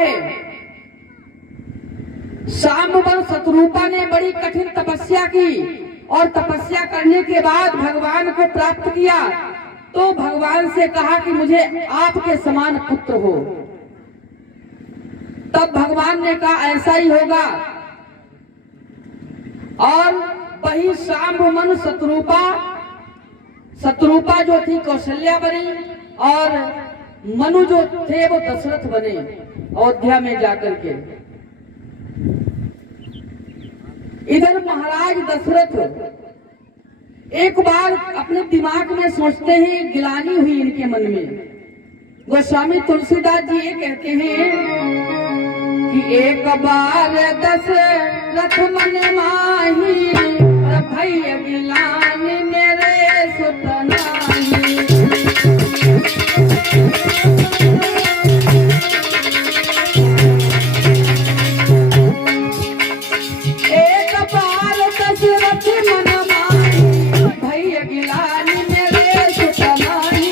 है, शांभवन शतरूपा ने बड़ी कठिन तपस्या की और तपस्या करने के बाद भगवान को प्राप्त किया, तो भगवान से कहा कि मुझे आपके समान पुत्र हो। तब भगवान ने कहा ऐसा ही होगा, और वही शांभवन शतरूपा जो थी कौशल्या बनी और मनु जो थे वो दशरथ बने अयोध्या में जाकर के। इधर महाराज दशरथ एक बार अपने दिमाग में सोचते ही गिलानी हुई इनके मन में। गोस्वामी तुलसीदास जी ये कहते हैं कि एक बार दशरथ मन माही, भैया गिलानी मेरे सुत नाही। एक बार दशरथ मन माही, भैया गिलानी मेरे सुत नाही।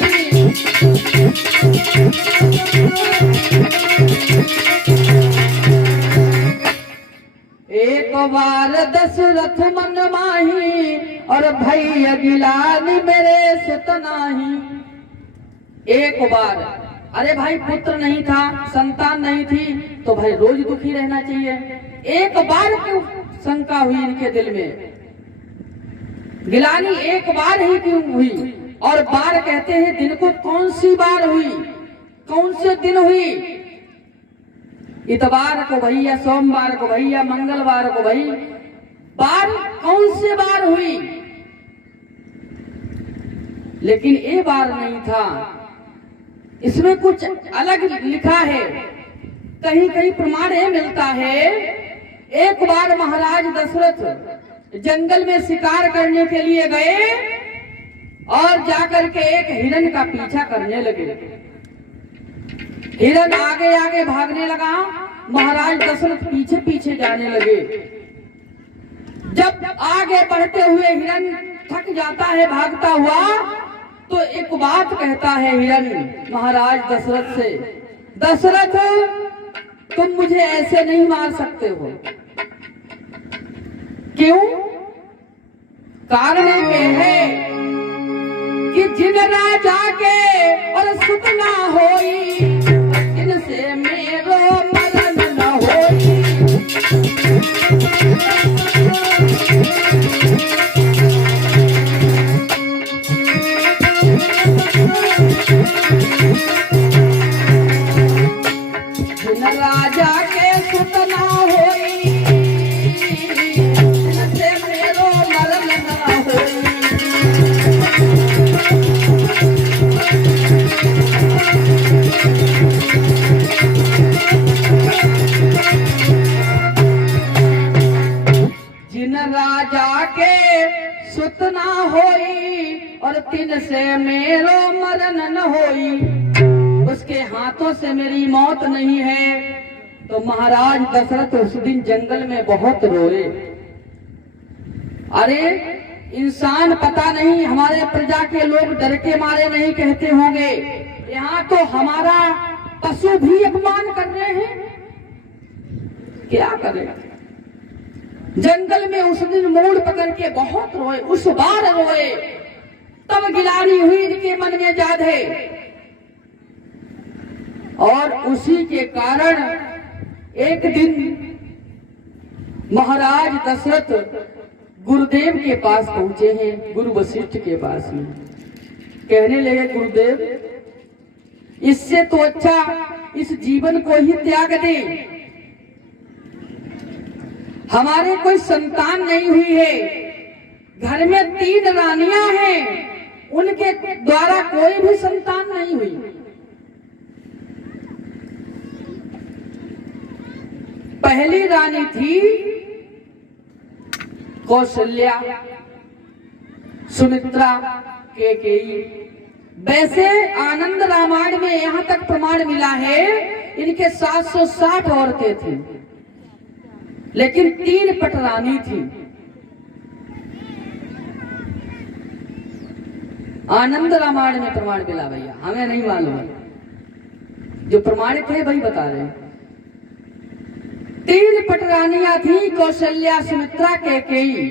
एक बार दशरथ मन माही और भैया गिलानी मेरे सुत नाही। एक बार, अरे भाई पुत्र नहीं था, संतान नहीं थी, तो भाई रोज दुखी रहना चाहिए। एक बार क्यों शंका हुई इनके दिल में, गिलानी एक बार ही क्यों हुई? और बार कहते हैं दिन को, कौन सी बार हुई, कौन से दिन हुई? इतवार को भैया, सोमवार को भैया, मंगलवार को भई, बार कौन से बार हुई? लेकिन ये बार नहीं था, इसमें कुछ अलग लिखा है। कहीं कहीं प्रमाण ये मिलता है, एक बार महाराज दशरथ जंगल में शिकार करने के लिए गए और जाकर के एक हिरण का पीछा करने लगे। हिरण आगे आगे भागने लगा, महाराज दशरथ पीछे पीछे जाने लगे। जब आगे बढ़ते हुए हिरण थक जाता है भागता हुआ, तो एक बात कहता है हिरण महाराज दशरथ से, दशरथ तुम मुझे ऐसे नहीं मार सकते हो। क्यों? कारण ये है कि जिन राजा के और सुत ना होई, इनसे मेरो मरण न होई। जिन राजा के सुत ना होई, इनसे मेरो मरण न होई। जिन राजा के सुत ना होई और तिन से मेरो मरण न होई, उसके हाथों से मेरी मौत नहीं है। तो महाराज दशरथ उस दिन जंगल में बहुत रोए। अरे इंसान पता नहीं, हमारे प्रजा के लोग डर के मारे नहीं कहते होंगे, यहाँ तो हमारा पशु भी अपमान कर रहे हैं, क्या करेगा। जंगल में उस दिन मूड पकड़ के बहुत रोए, उस बार रोए, तब गिलानी हुई इनके मन में याद है। और उसी के कारण एक दिन महाराज दशरथ गुरुदेव के पास पहुंचे हैं, गुरु वशिष्ठ के पास में। कहने लगे गुरुदेव, इससे तो अच्छा इस जीवन को ही त्याग दे। हमारे कोई संतान नहीं हुई है, घर में 3 रानियां हैं, उनके द्वारा कोई भी संतान नहीं हुई। पहली रानी थी कौशल्या, सुमित्रा, कैकेयी। वैसे आनंद रामायण में यहाँ तक प्रमाण मिला है इनके 760 औरतें थी, लेकिन 3 पटरानी थी। आनंद रामायण में प्रमाण मिला भैया, हमें नहीं मालूम है, जो प्रमाणित है वही बता रहे हैं। तीन पटरानियां थी, कौशल्या, सुमित्रा, कैकेयी।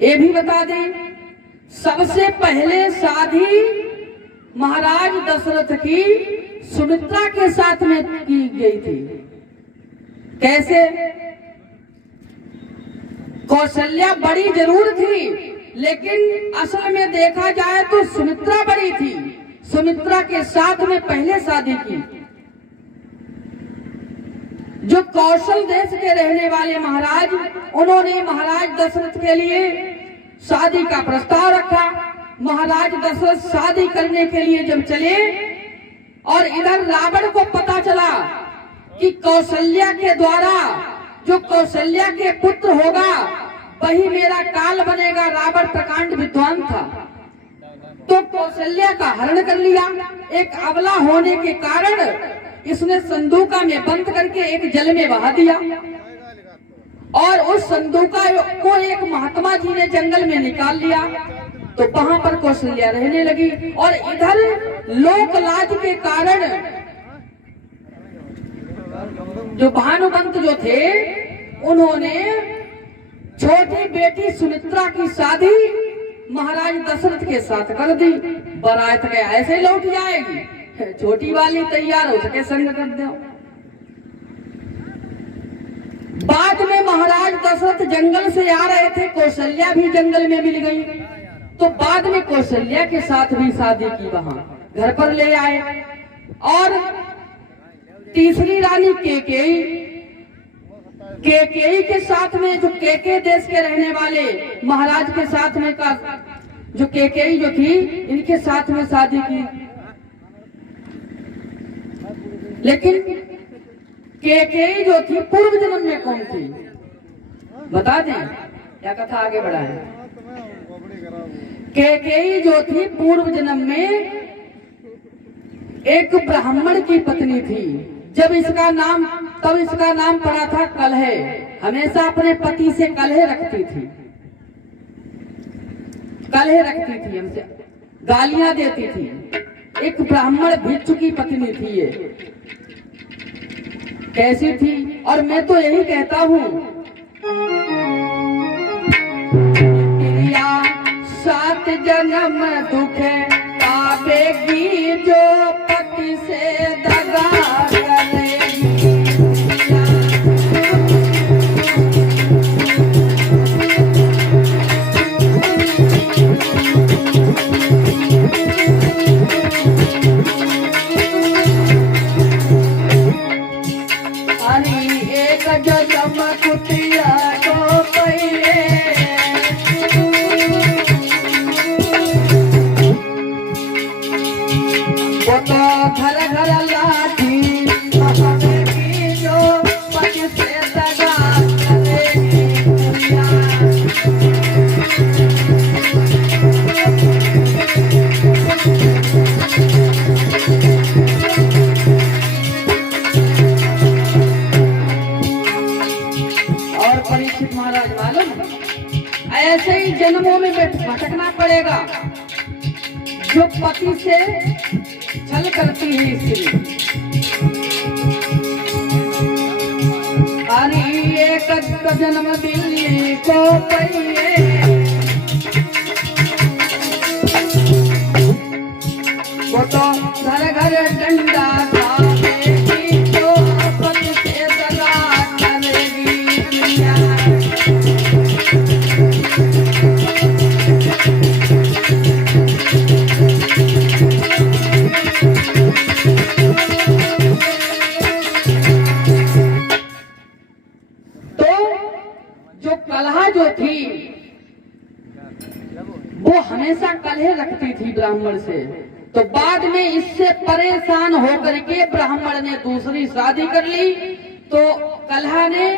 ये भी बता दें, सबसे पहले शादी महाराज दशरथ की सुमित्रा के साथ में की गई थी। कैसे? कौशल्या बड़ी जरूर थी, लेकिन असल में देखा जाए तो सुमित्रा बड़ी थी। सुमित्रा के साथ में पहले शादी की। जो कौशल देश के रहने वाले महाराज, उन्होंने महाराज दशरथ के लिए शादी का प्रस्ताव रखा। महाराज दशरथ शादी करने के लिए जब चले और इधर रावण को पता चला कि कौशल्या के द्वारा जो कौशल्या के पुत्र होगा वही मेरा काल बनेगा। रावण प्रकांड विद्वान था, तो कौशल्या का हरण कर लिया। एक अबला होने के कारण इसने संदूका में बंद करके एक जल में बहा दिया और उस संदूका को एक महात्मा जी ने जंगल में निकाल लिया। तो वहां पर कौशल्या रहने लगी। और इधर लोक लाज के कारण जो भानुमंत जो थे, उन्होंने छोटी बेटी सुमित्रा की शादी महाराज दशरथ के साथ कर दी। बारात के ऐसे लौट जाएगी, छोटी वाली तैयार हो सके संग कर दो। बाद में महाराज दशरथ जंगल से आ रहे थे, कौशल्या भी जंगल में मिल गई। तो बाद में कौशल्या के साथ भी शादी की, वहां घर पर ले आए। और तीसरी रानी कैकेयी के साथ में, जो कैके देश के रहने वाले महाराज के साथ में का जो कैकेयी जो थी, इनके साथ में शादी की। लेकिन कैकेयी जो थी पूर्व जन्म में कौन थी बता दें, क्या कथा आगे बढ़ा है। कैकेयी जो थी पूर्व जन्म में एक ब्राह्मण की पत्नी थी। तब इसका नाम पड़ा था कलह। हमेशा अपने पति से कलह रखती थी, हमसे गालियां देती थी। एक ब्राह्मण भिक्षु की पत्नी थी ये। कैसी थी? और मैं तो यही कहता हूँ, सात जन्म दुख पावेगी जो पति से दगा करेगी। एक जन्म कुटिया को पहिले, वो तो घर घर लाठी पकड़ेगी जो पति से दगा करेगी। और परीक्षित महाराज मालूम, ऐसे ही जन्मों में भटकना पड़ेगा जो पति से छल करती है स्त्री। अरे एक जन्म दिल्ली को पहिए, वो तो घर घर डंडा खाएगी जो पति से दगा करेगी। जो थी वो हमेशा कलह रखती थी ब्राह्मण से। तो बाद में इससे परेशान होकर के ब्राह्मण ने दूसरी शादी कर ली। तो कलह ने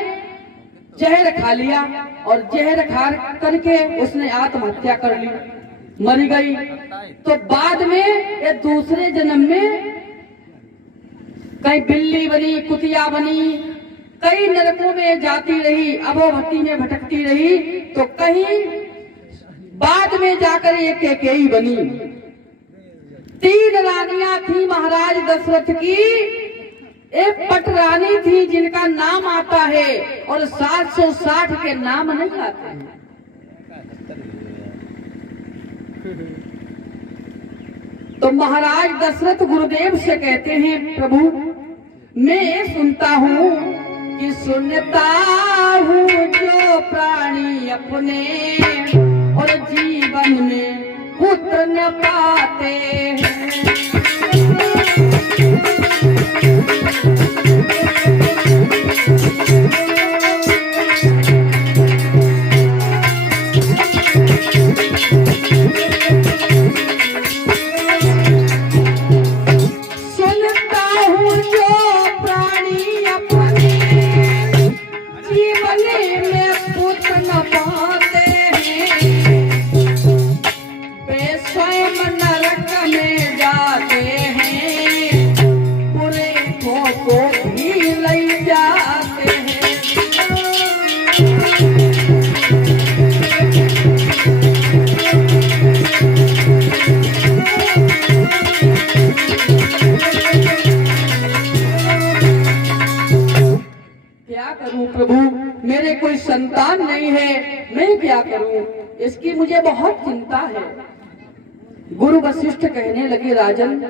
जहर खा लिया और जहर खा करके उसने आत्महत्या कर ली, मरी गई। तो बाद में ये दूसरे जन्म में कहीं बिल्ली बनी, कुतिया बनी, कई नरकों में जाती रही, अधोगति में भटकती रही। तो कहीं बाद में जाकर ये कैकेयी बनी। 3 रानियां थी महाराज दशरथ की। एक पटरानी थी जिनका नाम आता है और 760 के नाम नहीं आते हैं। तो महाराज दशरथ गुरुदेव से कहते हैं, प्रभु मैं सुनता हूँ कि सुनता हूँ जो प्राणी अपने और जीवन में पुत्र न पाते हैं। प्रभु मेरे कोई संतान नहीं है, मैं क्या करूं, इसकी मुझे बहुत चिंता है। गुरु वशिष्ठ कहने लगे, राजन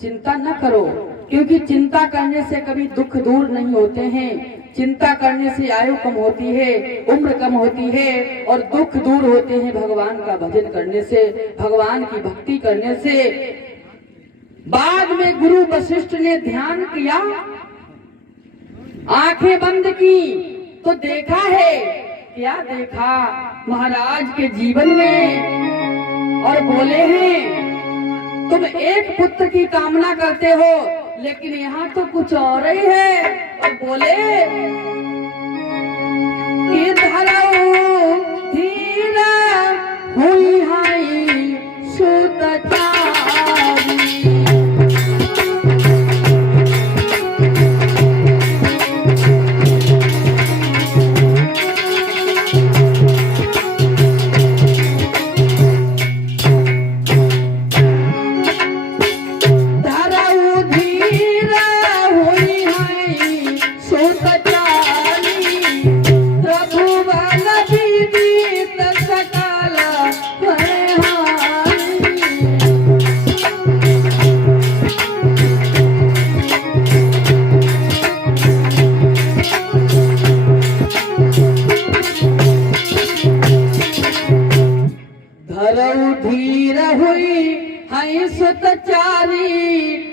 चिंता न करो, क्योंकि चिंता करने से कभी दुख दूर नहीं होते हैं। चिंता करने से आयु कम होती है, उम्र कम होती है और दुख दूर होते हैं भगवान का भजन करने से, भगवान की भक्ति करने से। बाद में गुरु वशिष्ठ ने ध्यान किया, आंखें बंद की तो देखा है, क्या देखा महाराज के जीवन में, और बोले हैं तुम एक पुत्र की कामना करते हो, लेकिन यहाँ तो कुछ और ही है। और बोले कि धरऊ धीरा हुई हाई सुतचारी।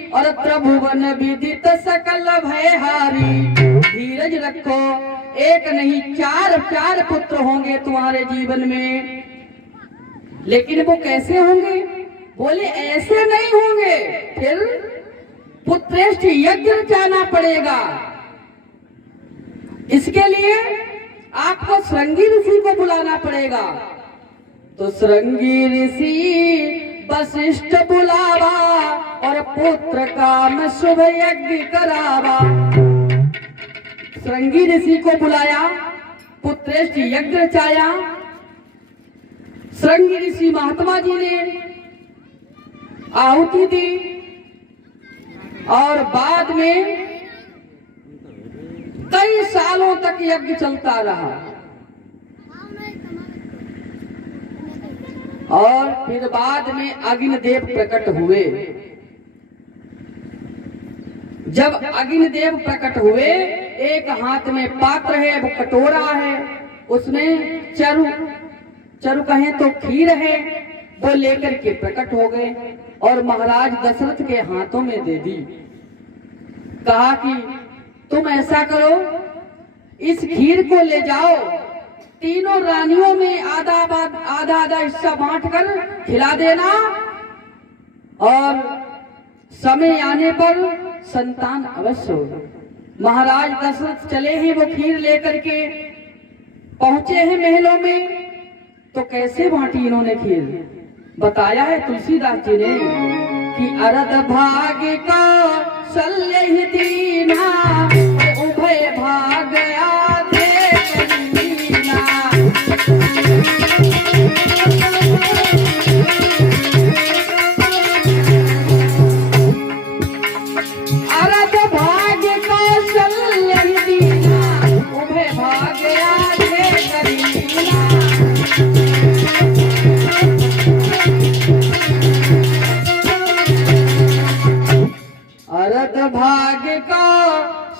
और प्रभुवन विदित सकल भयहारी। धीरज रखो, एक नहीं चार पुत्र होंगे तुम्हारे जीवन में। लेकिन वो कैसे होंगे? बोले ऐसे नहीं होंगे, फिर पुत्रेष्ठ यज्ञ रचाना पड़ेगा। इसके लिए आपको श्रृंगी ऋषि को बुलाना पड़ेगा। तो श्रृंगी ऋषि वशिष्ठ बुलावा और पुत्र काम शुभ यज्ञ करावा। श्रृंगी ऋषि को बुलाया, पुत्रेष्ठ यज्ञ रचाया। श्रृंगी ऋषि महात्मा जी ने आहुति दी और बाद में कई सालों तक यज्ञ चलता रहा। और फिर बाद में अग्निदेव प्रकट हुए। जब अग्निदेव प्रकट हुए, एक हाथ में पात्र है, वो कटोरा है, उसमें चरु कहें तो खीर है, वो लेकर के प्रकट हो गए और महाराज दशरथ के हाथों में दे दी। कहा कि तुम ऐसा करो, इस खीर को ले जाओ, तीनों रानियों में आधा आधा हिस्सा बांटकर खिला देना और समय आने पर संतान अवश्य होगा। महाराज दशरथ चले हैं, वो खीर लेकर के पहुंचे हैं महलों में। तो कैसे बांटी इन्होंने खीर? बताया है तुलसीदास जी ने कि अरद भाग्य का शल्य ही दीना, उभय भाग आधे दीना। अरद भाग्य का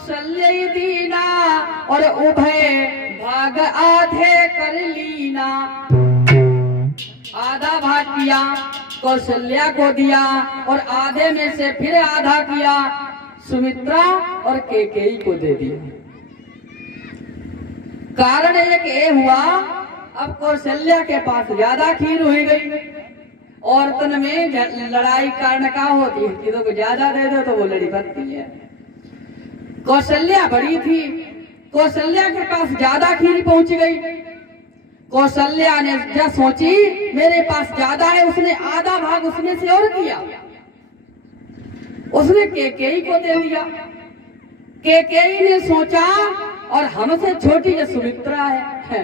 कौशल्य दीना और उभय भाग आधे कर लीना। आधा भाग किया कौशल्या को दिया और आधे में से फिर आधा किया सुमित्रा और कैकेयी को दे दिया। कारण एक ये हुआ, अब कौशल्या के पास ज्यादा खीर हो गई। औरतन में लड़ाई कारण का होती है कि तो ज्यादा दे दो तो वो लड़ी बनती है। कौशल्या बड़ी थी, कौशल्या के पास ज्यादा खीर पहुंच गई। कौशल्या ने जब सोची मेरे पास ज्यादा है, उसने आधा भाग उसमें से और किया, उसने कैकेयी को दे दिया। कैकेयी ने सोचा और हमसे छोटी जो सुमित्रा है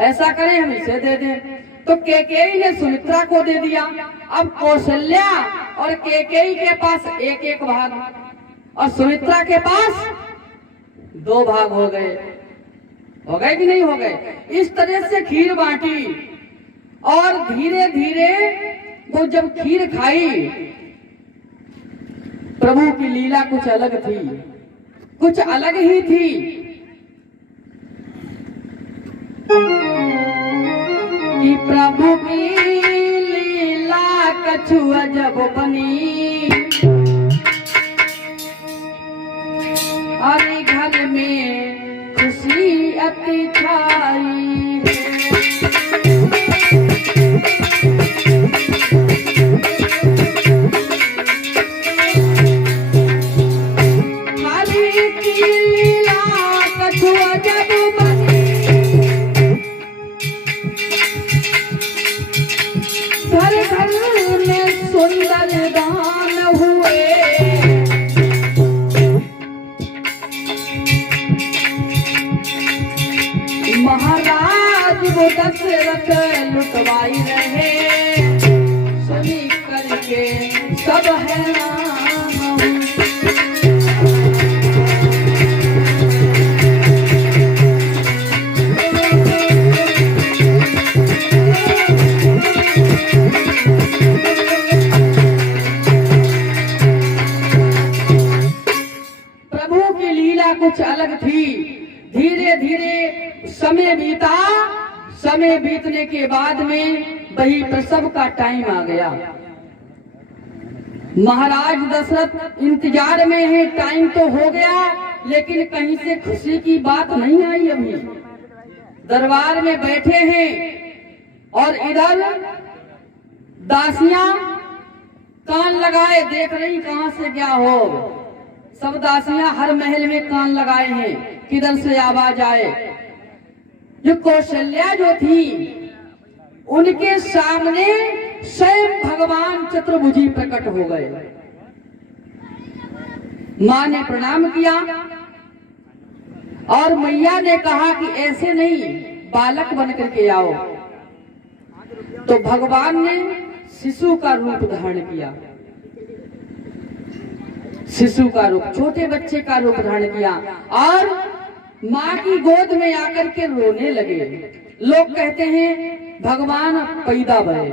ऐसा करें हम इसे दे दें, तो कैकेयी ने सुमित्रा को दे दिया। अब कौशल्या और कैकेयी के पास एक एक भाग और सुमित्रा के पास 2 भाग हो गए। हो गए कि नहीं हो गए? इस तरह से खीर बांटी और धीरे धीरे वो जब खीर खाई, प्रभु की लीला कुछ अलग थी, कुछ अलग ही थी कि प्रभु की लीला कछु अजब बनी। अरे घर में खुशी अति छाई हरि की लीला कछु अजब बनी। घर घर में सुंदर दान हुए, महाराज वो दशरथ लुटवाई रहे, सुनी करके सब हैरान हुए। प्रभु की लीला कुछ अलग थी। धीरे धीरे समय बीता, समय बीतने के बाद में वही प्रसव का टाइम आ गया। महाराज दशरथ इंतजार में है, टाइम तो हो गया लेकिन कहीं से खुशी की बात नहीं आई। अभी दरबार में बैठे हैं और इधर दासियां कान लगाए देख रही कहां से क्या हो। सब दासियां हर महल में कान लगाए हैं किधर से आवाज आए। जो कौशल्या जो थी उनके सामने स्वयं भगवान चतुर्भुजी प्रकट हो गए। मां ने प्रणाम किया और मैया ने कहा कि ऐसे नहीं, बालक बन करके आओ। तो भगवान ने शिशु का रूप धारण किया, शिशु का रूप, छोटे बच्चे का रूप धारण किया और माँ की गोद में आकर के रोने लगे। लोग कहते हैं भगवान पैदा भये,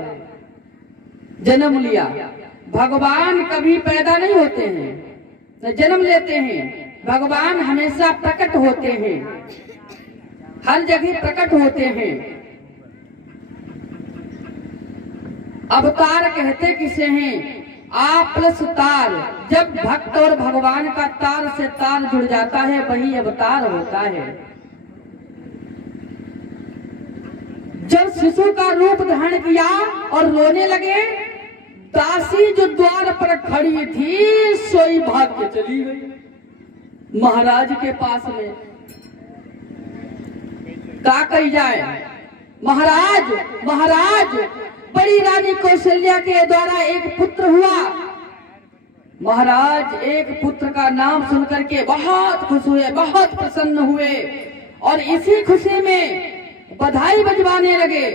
जन्म लिया। भगवान कभी पैदा नहीं होते हैं, न जन्म लेते हैं। भगवान हमेशा प्रकट होते हैं, हर जगह प्रकट होते हैं। अवतार कहते किसे हैं? आ प्लस तार। जब भक्त और भगवान का तार से तार जुड़ जाता है वही अवतार होता है। जब शिशु का रूप धारण किया और रोने लगे, दासी जो द्वार पर खड़ी थी सोई भाग के चली गई महाराज के पास में। क्या कही जाए? महाराज महाराज बड़ी रानी कौशल्या के द्वारा एक पुत्र हुआ। महाराज एक पुत्र का नाम सुनकर के बहुत खुश हुए, बहुत प्रसन्न हुए और इसी खुशी में बधाई बजवाने लगे।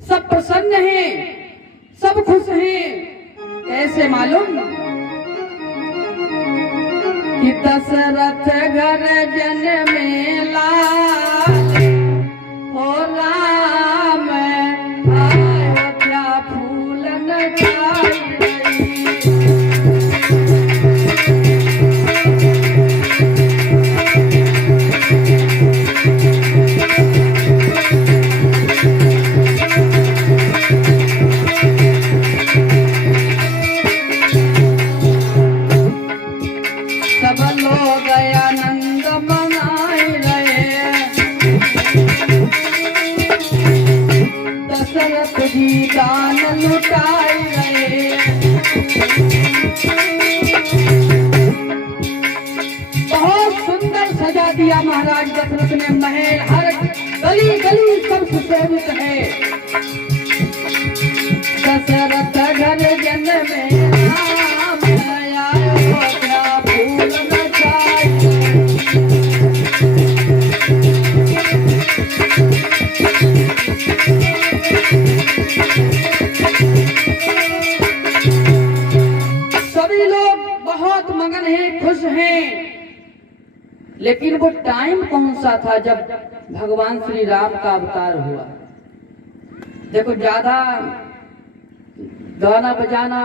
सब प्रसन्न हैं, सब खुश हैं। कैसे मालूम? कि दशरथ घर जन्मे लाल हो राम अयोध्या फूल नचाई। जी दान लुटाए गए। बहुत सुंदर सजा दिया महाराज दशरथ ने महल, हर गली गली सब सुशोभित है। दशरथ घर जन में राम आयो, क्या भूल न जाए। सभी लोग बहुत मगन हैं, खुश हैं, लेकिन वो टाइम कौन सा था जब भगवान श्री राम का अवतार हुआ। देखो, ज्यादा गाना बजाना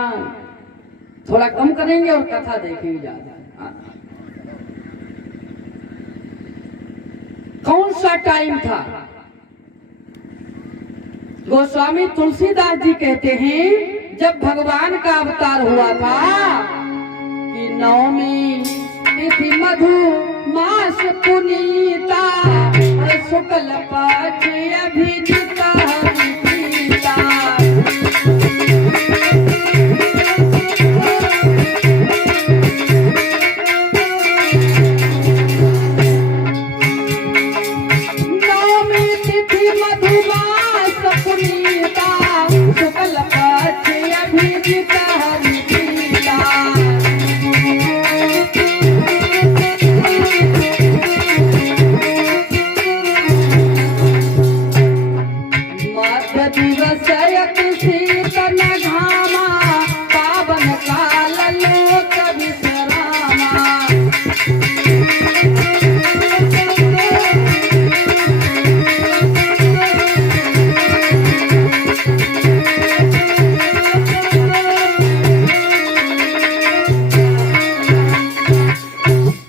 थोड़ा कम करेंगे और कथा देखेंगे ज्यादा। कौन सा टाइम था? गोस्वामी तुलसीदास जी कहते हैं जब भगवान का अवतार हुआ था कि नवमी तिथि मधु मास पुनीता, शुक्ल पक्ष अभिजिता हरिप्रीता। नवमी तिथि मधु मास पुनीता, शुक्ल पक्ष अभिजिता हरिप्रीता। दिवसयत शीतन घामा, पावन काल लोक विश्रामा।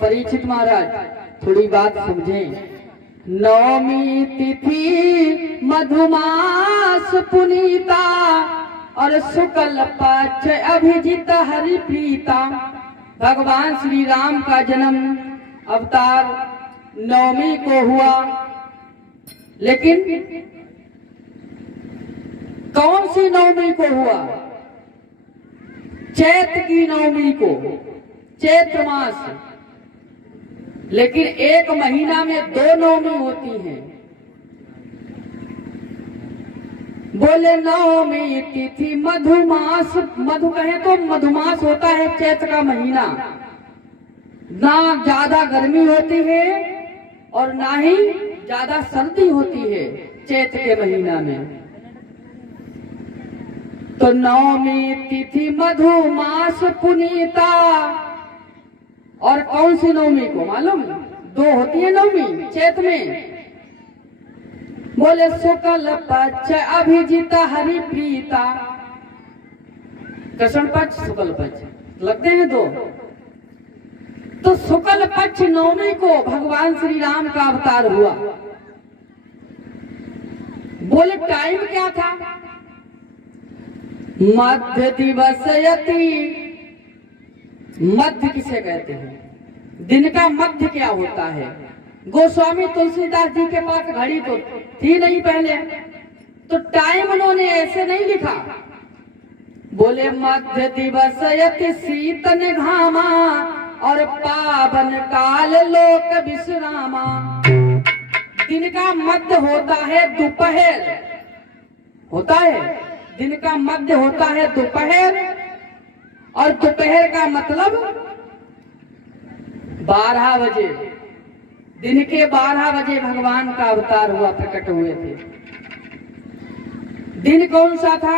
परीक्षित महाराज थोड़ी बात समझें। नवमी तिथि मधुमास पुनीता और शुक्ल पक्ष अभिजित हरिप्रीता। भगवान श्री राम का जन्म अवतार नवमी को हुआ, लेकिन कौन सी नवमी को हुआ? चैत्र की नवमी को, चैत्र मास। लेकिन एक महीना में 2 नवमी होती हैं। बोले नवमी तिथि मधुमास, मधु कहे तो मधुमास होता है चैत्र का महीना। ना ज्यादा गर्मी होती है और ना ही ज्यादा सर्दी होती है चैत्र के महीना में। तो नवमी तिथि मधुमास पुनीता। और कौन सी नवमी को मालूम? 2 होती है नवमी चैत्र में। बोले शुक्ल पक्ष अभिजित हरिप्रीता। कृष्ण पक्ष, शुक्ल पक्ष लगते हैं 2। तो शुक्ल पक्ष नवमी को भगवान श्री राम का अवतार हुआ। बोले टाइम क्या था? मध्य दिवसयति। मध्य किसे कहते हैं? दिन का मध्य क्या होता है? गोस्वामी तुलसीदास जी के पास घड़ी तो थी नहीं पहले, तो टाइम उन्होंने ऐसे नहीं लिखा। बोले मध्य दिवसयति शीतन घामा और पावन काल लोक विश्रामा। दिन का मध्य होता है दोपहर, होता है दिन का मध्य होता है दोपहर, और दोपहर का मतलब 12 बजे। दिन के 12 बजे भगवान का अवतार हुआ, प्रकट हुए थे। दिन कौन सा था?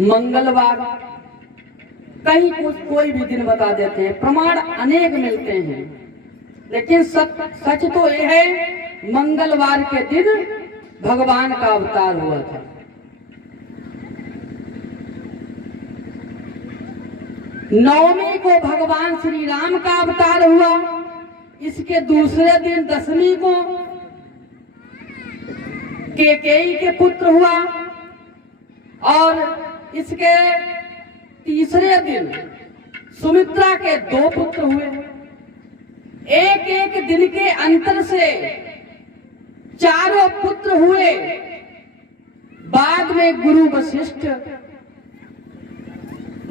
मंगलवार। कहीं कोई भी दिन बता देते हैं, प्रमाण अनेक मिलते हैं, लेकिन सच तो यह है मंगलवार के दिन भगवान का अवतार हुआ था। नवमी को भगवान श्री राम का अवतार हुआ। इसके दूसरे दिन दशमी को कैकेयी के पुत्र हुआ, और इसके तीसरे दिन सुमित्रा के 2 पुत्र हुए। एक एक दिन के अंतर से 4 पुत्र हुए। बाद में गुरु वशिष्ठ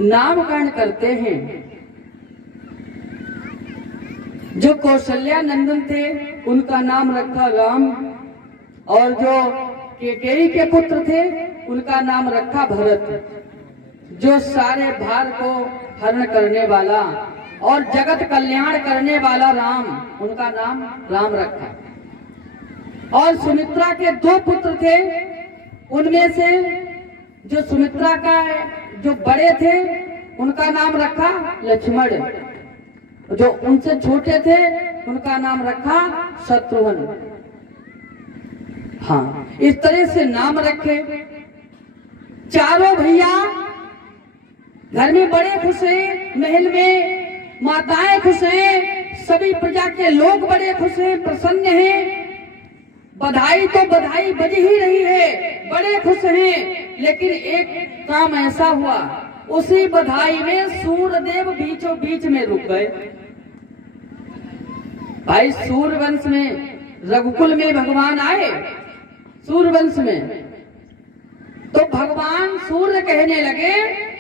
नामकरण करते हैं। जो कौशल्या नंदन थे उनका नाम रखा राम, और जो केकई के पुत्र थे उनका नाम रखा भरत। जो सारे भार को हरण करने वाला और जगत कल्याण करने वाला राम, उनका नाम राम रखा। और सुमित्रा के 2 पुत्र थे, उनमें से जो सुमित्रा का जो बड़े थे उनका नाम रखा लक्ष्मण, जो उनसे छोटे थे उनका नाम रखा शत्रुघ्न। हाँ, इस तरह से नाम रखे। चारों भैया घर में बड़े खुश हैं, महल में माताएं खुश हैं, सभी प्रजा के लोग बड़े खुश हैं, प्रसन्न हैं। बधाई तो बधाई बज ही रही है, बड़े खुश हैं। लेकिन एक काम ऐसा हुआ, उसी बधाई में सूर्यदेव बीचों बीच में रुक गए। भाई सूर्यवंश में, रघुकुल में भगवान आए, सूर्यवंश में, तो भगवान सूर्य कहने लगे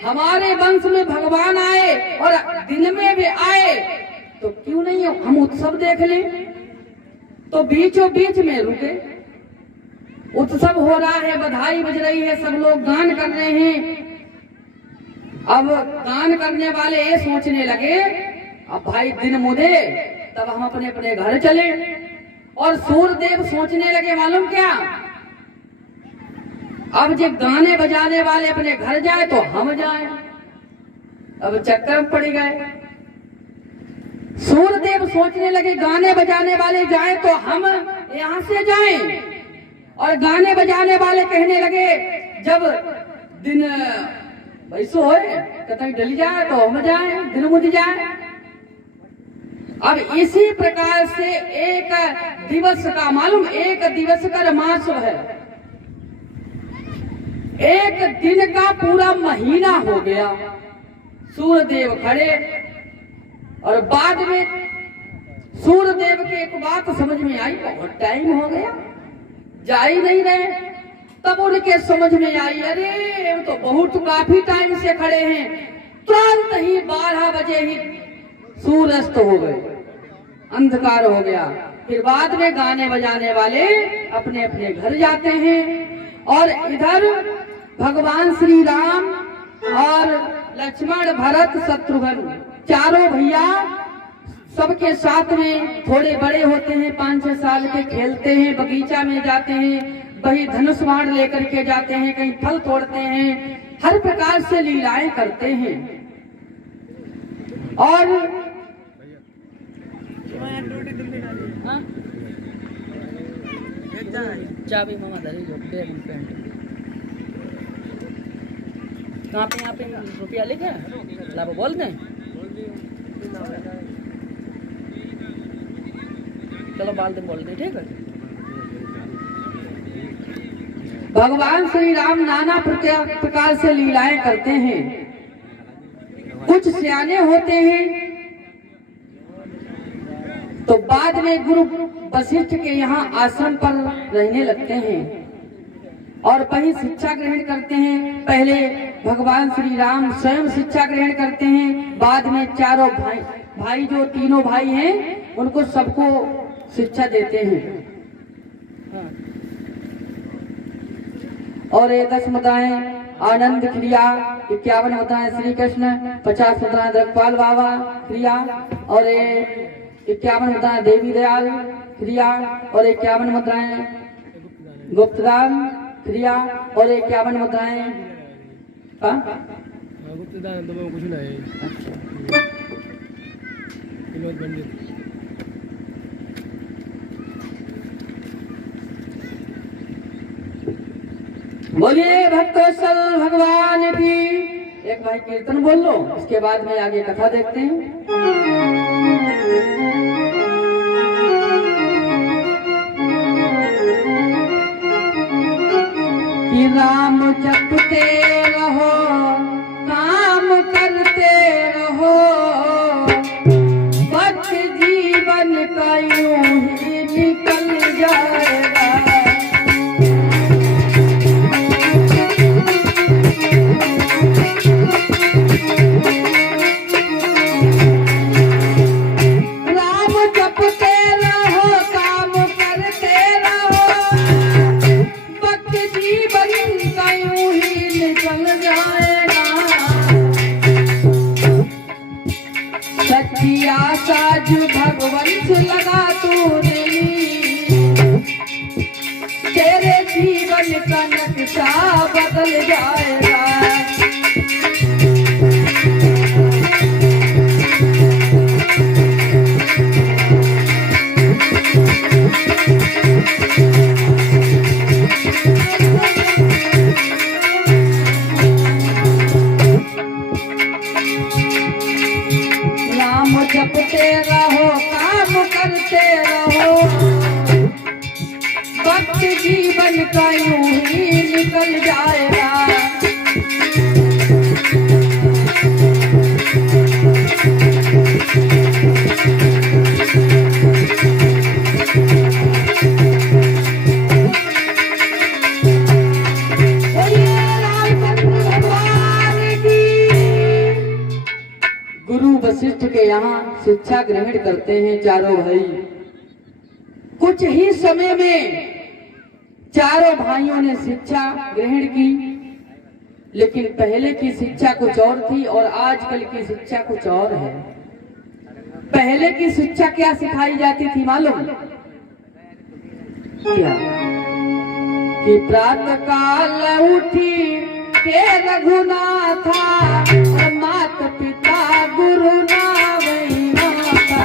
हमारे वंश में भगवान आए और दिन में भी आए, तो क्यों नहीं हम उत्सव देख लें। तो बीचों बीच में रुके, उत्सव हो रहा है, बधाई बज रही है, सब लोग गान कर रहे हैं। अब गान करने वाले ये सोचने लगे अब भाई दिन मुदे, तब हम अपने अपने घर चले। और सूर्यदेव सोचने लगे मालूम क्या, अब जब गाने बजाने वाले अपने घर जाए तो हम जाएं। अब चक्कर में पड़ गए। सूर्यदेव सोचने लगे गाने बजाने वाले जाए तो हम यहाँ से जाएं, और गाने बजाने वाले कहने लगे जब दिन वैसो हो कतई डली जाए तो हम जाए, दिन मुझ जाए। अब इसी प्रकार से एक दिवस का मालूम, एक दिवस का मास है, एक दिन का पूरा महीना हो गया। सूर्यदेव खड़े, और बाद में सूर्यदेव के एक बात समझ में आई, बहुत टाइम हो गया, जा ही नहीं रहे। तब उनके समझ में आई, अरे हम तो बहुत काफी टाइम से खड़े हैं। तुरंत ही 12 बजे ही सूर्यास्त हो गए, अंधकार हो गया। फिर बाद में गाने बजाने वाले अपने अपने घर जाते हैं। और इधर भगवान श्री राम और लक्ष्मण, भरत, शत्रुघ्न, चारों भैया सबके साथ में, थोड़े बड़े होते हैं 5-6 साल के, खेलते हैं, बगीचा में जाते हैं, वही धनुष बाण लेकर के जाते हैं, कहीं फल तोड़ते हैं, हर प्रकार से लीलाएं करते हैं। और चाबी मामा धरी जो पैंट कहाँ पे, यहाँ पे रुपया लिखे ला बोल दें, चलो बाल दिन बोल दें, ठीक है। भगवान श्री राम नाना प्रकार से लीलाएं करते हैं। कुछ सियाने होते हैं तो बाद में गुरु वशिष्ठ के यहाँ आश्रम पर रहने लगते हैं और वही शिक्षा ग्रहण करते हैं। पहले भगवान श्री राम स्वयं शिक्षा ग्रहण करते हैं, बाद में चारों भाई जो तीनों भाई हैं उनको सबको शिक्षा देते हैं। और ये 10 मुद्राएं आनंद क्रिया, 51 मुद्राएं श्री कृष्ण, 50 मुद्राएं द्रकपाल बाबा क्रिया, और 51 मुद्राएं देवी दयाल क्रिया, और 51 मुद्राएं गुप्तदान क्रिया, और 51 मुद्राएं गुप्तदान तो कुछ नहीं। बोलिए भक्तवत्सल भगवान की। एक भाई कीर्तन बोल लो, इसके बाद में आगे कथा देखते हैं। कि राम जपते रहो, काम करते रहो, भक्त जीवन का यूं ही निकल जाएगा। वंश लगा तूने तेरे जीवन का नक्शा बदल जाएगा। जपते रहो काम करते रहो वक्त जीवन का यूं ही निकल जाएगा। गुरु वशिष्ठ के यहाँ शिक्षा ग्रहण करते हैं चारों भाई। कुछ ही समय में चारों भाइयों ने शिक्षा ग्रहण की, लेकिन पहले की शिक्षा कुछ और थी और आजकल की शिक्षा कुछ और है। पहले की शिक्षा क्या सिखाई जाती थी मालूम क्या? कि प्रातः काल उठी के रघुनाथा और माता पिता गुरु ना वही माता।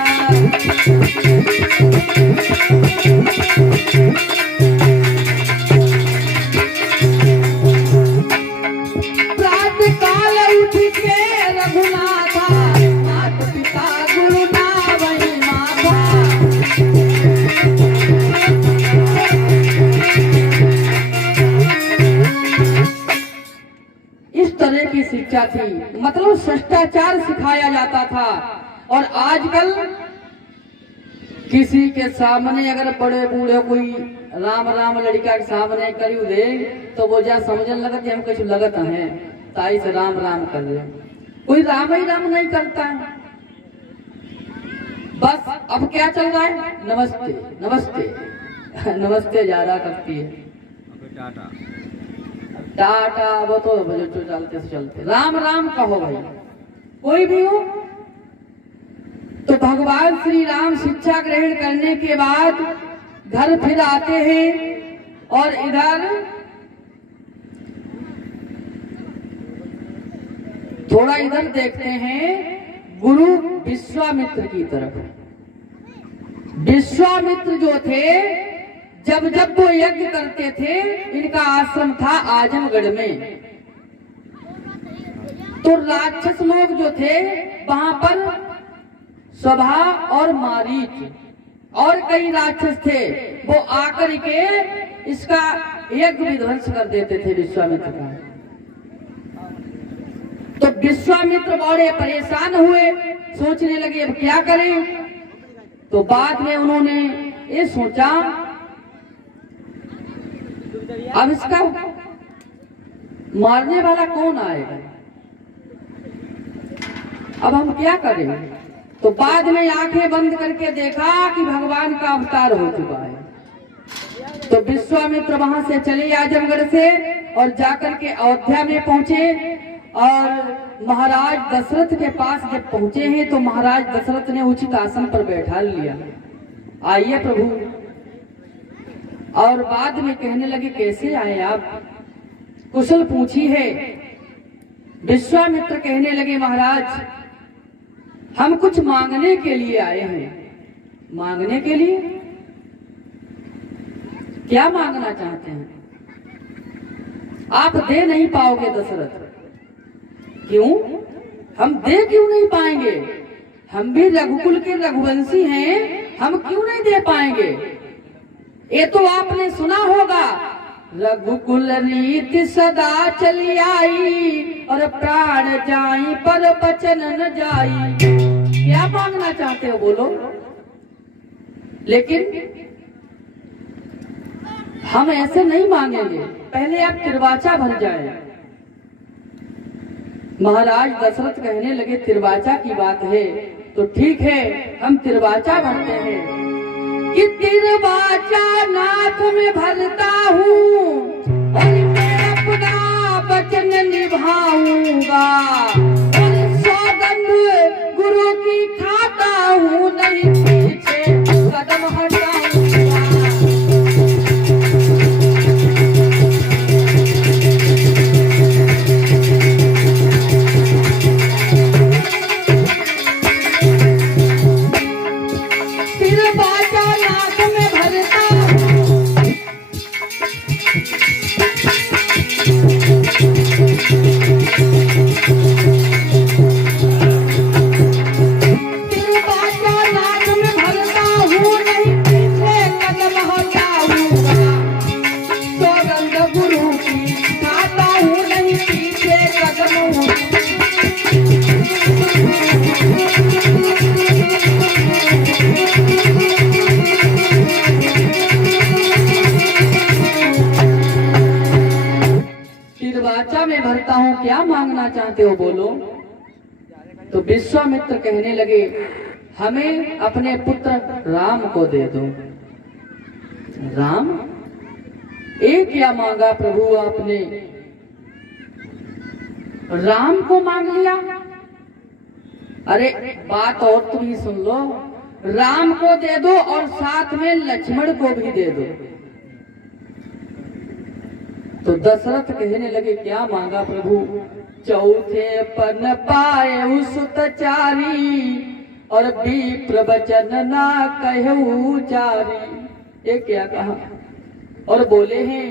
प्रातः काल उठ के रघुनाथा माता पिता गुरु ना वही माता। इस तरह की शिक्षा थी, मतलब शिष्टाचार सिखाया जाता था। और आजकल किसी के सामने अगर बड़े बूढ़े कोई राम राम लड़का के सामने करी दे तो वो जा समझने लगत हम कुछ लगत है ताई से राम राम कर दे। कोई राम ही राम नहीं करता है। बस अब क्या चल रहा है? नमस्ते नमस्ते नमस्ते ज्यादा करती है। टाटा वो तो चलते से चलते राम राम कहो भाई कोई भी हो। तो भगवान श्री राम शिक्षा ग्रहण करने के बाद घर फिर आते हैं और इधर थोड़ा इधर देखते हैं गुरु विश्वामित्र की तरफ। विश्वामित्र जो थे जब जब वो यज्ञ करते थे, इनका आश्रम था आजमगढ़ में। तो राक्षस लोग जो थे वहां पर स्वभा और मारीच और कई राक्षस थे, वो आकर के इसका यज्ञ विध्वंस कर देते थे विश्वामित्र का। तो विश्वामित्र बड़े परेशान हुए, सोचने लगे अब क्या करें। तो बाद में उन्होंने ये सोचा अब इसका मारने वाला कौन आएगा, अब हम क्या करें। तो बाद में आंखें बंद करके देखा कि भगवान का अवतार हो चुका है। तो विश्वामित्र वहां से चले आजमगढ़ से और जाकर के अयोध्या में पहुंचे और महाराज दशरथ के पास जब पहुंचे हैं तो महाराज दशरथ ने उचित आसन पर बैठा लिया, आइए प्रभु। और बाद में कहने लगे कैसे आए आप, कुशल पूछी है। विश्वामित्र कहने लगे महाराज हम कुछ मांगने के लिए आए हैं। मांगने के लिए? क्या मांगना चाहते हैं? आप दे नहीं पाओगे दशरथ। क्यों? हम दे क्यों नहीं पाएंगे? हम भी रघुकुल के रघुवंशी हैं, हम क्यों नहीं दे पाएंगे? ये तो आपने सुना होगा, रघुकुल रीति सदा चली आई और प्राण जाई पर बचन न जाई। क्या मांगना चाहते हो बोलो। लेकिन हम ऐसे नहीं मांगेंगे, पहले आप तिरवाचा भर जाए। महाराज दशरथ कहने लगे तिरवाचा की बात है तो ठीक है हम तिरवाचा भरते हैं कि तिरवाचा नाथ में भरता हूँ और मैं अपना वचन निभाऊंगा और 100 सौगंध गुरु की खाता हूँ, नहीं पीछे कदम हटाऊंगा। फिर बाजा नाक में भरता वाचा में भरता हूँ, क्या मांगना चाहते हो बोलो। तो विश्वामित्र कहने लगे हमें अपने पुत्र राम को दे दो। राम? एक क्या मांगा प्रभु आपने, राम को मांग लिया। अरे बात और तुम ही सुन लो, राम को दे दो और साथ में लक्ष्मण को भी दे दो। तो दशरथ कहने लगे क्या मांगा प्रभु। चौथे पन पाए सुतचारी, और विप्र वचन ना कहू चारी। ये क्या कहा, और बोले हैं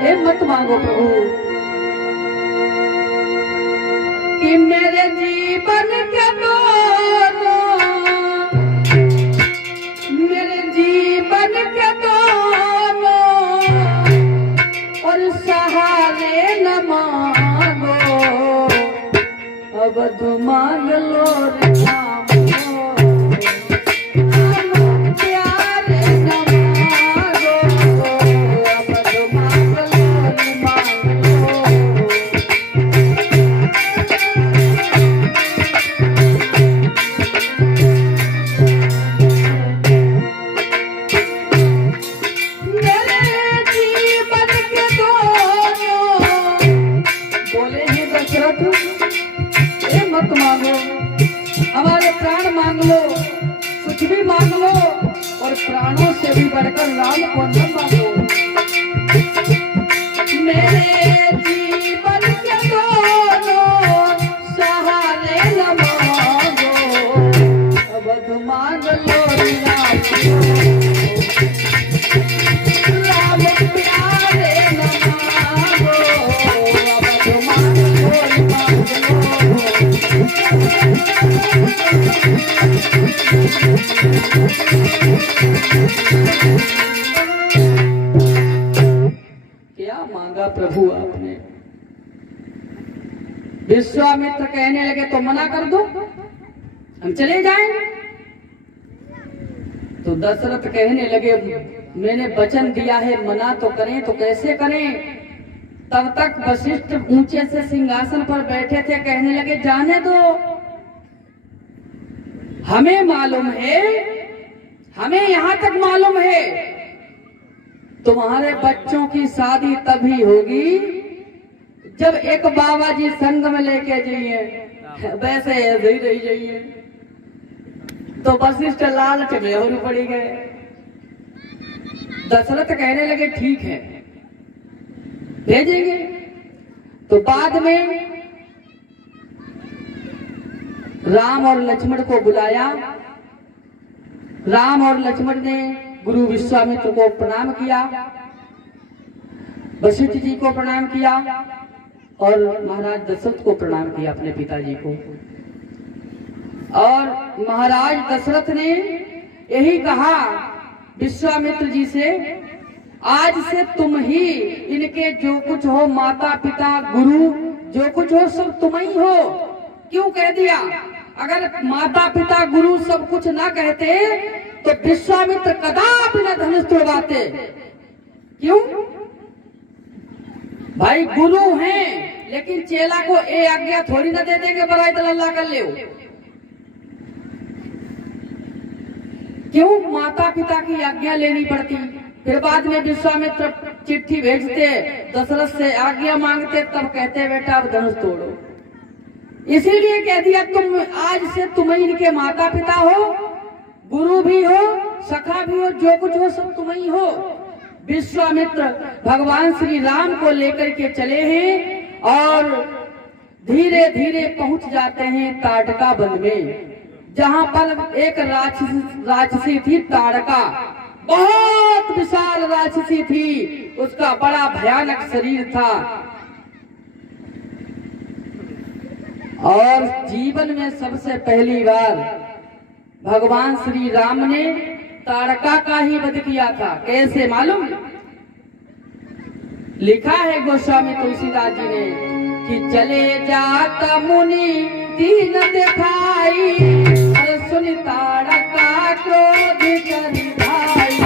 ये मत मांगो प्रभु कि मेरे जीवन के दोनों, मेरे जीवन के दोनों और सहारे न मांगो, अब तो मांग लो रे राम। हमारे प्राण मांग लो, कुछ भी मांग लो, और प्राणों से भी बढ़कर राम को न मांगो। मेरे जीवन के दोनों सहारे न मांगो, अब मांग लो राम प्यारे न मांगो, अब मांग लो। क्या मांगा प्रभु आपने। विश्वामित्र कहने लगे तो मना कर दो, हम चले जाएंगे। तो दशरथ कहने लगे मैंने वचन दिया है, मना तो करें तो कैसे करें। तब तक वशिष्ठ ऊंचे से सिंहासन पर बैठे थे, कहने लगे जाने दो, हमें मालूम है, हमें यहाँ तक मालूम है तुम्हारे बच्चों की शादी तभी होगी जब एक बाबा जी संग में लेके जाइए, वैसे ऐसे ही रही जाइए। तो वशिष्ठ लालच में और पड़ी गए। दशरथ कहने लगे ठीक है भेजेंगे। तो बाद में राम और लक्ष्मण को बुलाया। राम और लक्ष्मण ने गुरु विश्वामित्र को प्रणाम किया, वशिष्ठ जी को प्रणाम किया और महाराज दशरथ को प्रणाम किया, अपने पिताजी को। और महाराज दशरथ ने यही कहा विश्वामित्र जी से, आज से तुम ही इनके जो कुछ हो, माता पिता गुरु जो कुछ हो सब तुम ही हो। क्यों कह दिया? अगर माता पिता गुरु सब कुछ ना कहते तो विश्वामित्र कदापि न धनुष तोड़वाते। क्यों भाई? गुरु हैं लेकिन चेला को ए आज्ञा थोड़ी ना दे देंगे बराई अल्लाह कर ले। क्यों? माता पिता की आज्ञा लेनी पड़ती। फिर बाद में विश्वामित्र चिट्ठी भेजते, दशरथ से आज्ञा मांगते, तब कहते बेटा अब धनुष तोड़ो। इसीलिए कह दिया तुम आज से तुम ही इनके माता पिता हो, गुरु भी हो, सखा भी हो, जो कुछ हो सब तुम ही हो। विश्वामित्र भगवान श्री राम को लेकर के चले हैं और धीरे धीरे पहुंच जाते हैं ताड़का वन में, जहां पर एक राक्षसी थी ताड़का। बहुत विशाल राक्षसी थी, उसका बड़ा भयानक शरीर था और जीवन में सबसे पहली बार भगवान श्री राम ने ताड़का का ही वध किया था। कैसे मालूम? लिखा है गोस्वामी तुलसीदास जी ने कि चले जाता मुनि दीन दिखाई, अरे सुन ताड़का क्रोध करी भाई।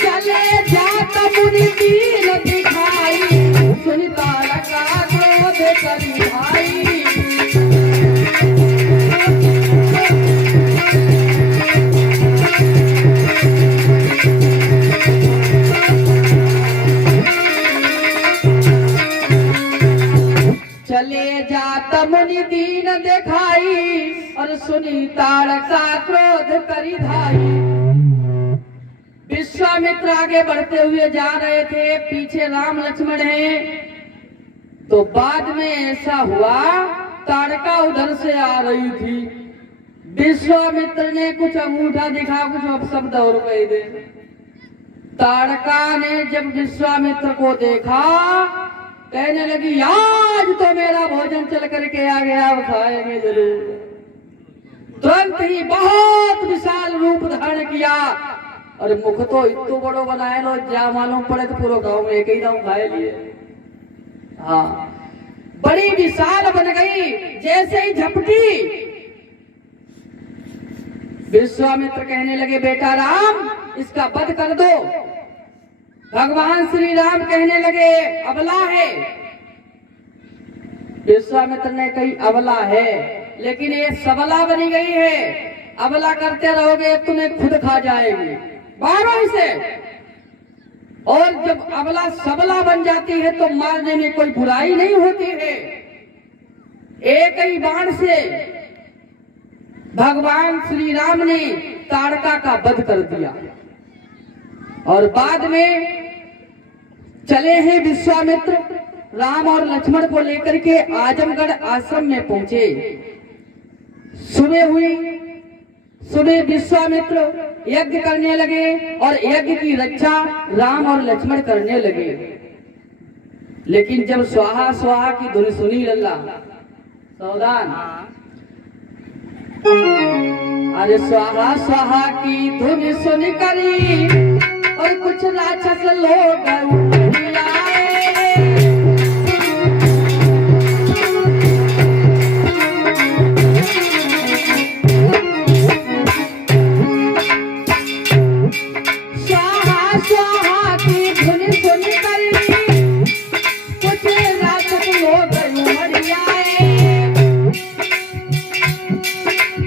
चले जाता मुनि दीन दिखाई, सुन ताड़का क्रोध करी भाई। चले जाता मुनि दीन दिखाई, और सुनी ताड़का क्रोध करी धाई। विश्वामित्र आगे बढ़ते हुए जा रहे थे, पीछे राम लक्ष्मण हैं। तो बाद में ऐसा हुआ, ताड़का उधर से आ रही थी, विश्वामित्र ने कुछ अंगूठा दिखा, कुछ अपशब्द और कह दे। ताड़का ने जब विश्वामित्र को देखा, कहने लगी आज तो मेरा भोजन चल करके आ गया, अब खाएंगे जरूर। तुरंत ही बहुत विशाल रूप धारण किया और मुख तो इतना बड़ो बनाए लो, जा मालूम पड़े तो पूरा गांव में एक ही दाम खाए लिए। हाँ, बड़ी विशाल बन गई, जैसे ही झपटी। विश्वामित्र कहने लगे बेटा राम इसका वध कर दो। भगवान श्री राम कहने लगे अबला है। विश्वामित्र ने कही अबला है, लेकिन ये सबला बनी गई है, अबला करते रहोगे तुम्हें खुद खा जाएगी बारों से। और जब अबला सबला बन जाती है तो मारने में कोई बुराई नहीं होती है। एक ही बाण से भगवान श्री राम ने ताड़का का वध कर दिया। और बाद में चले हैं विश्वामित्र राम और लक्ष्मण को लेकर के आजमगढ़ आश्रम में पहुंचे। सुबह हुई, सुबह विश्वामित्र यज्ञ करने लगे और यज्ञ की रक्षा राम और लक्ष्मण करने लगे। लेकिन जब स्वाहा स्वाहा की धुन सुनी लल्ला सावधान, अरे स्वाहा स्वाहा की धुन सुन करी और कुछ राक्षस लोग आए। स्वाहा स्वाहा की धुन सुन करी कुछ राक्षस लोग आए।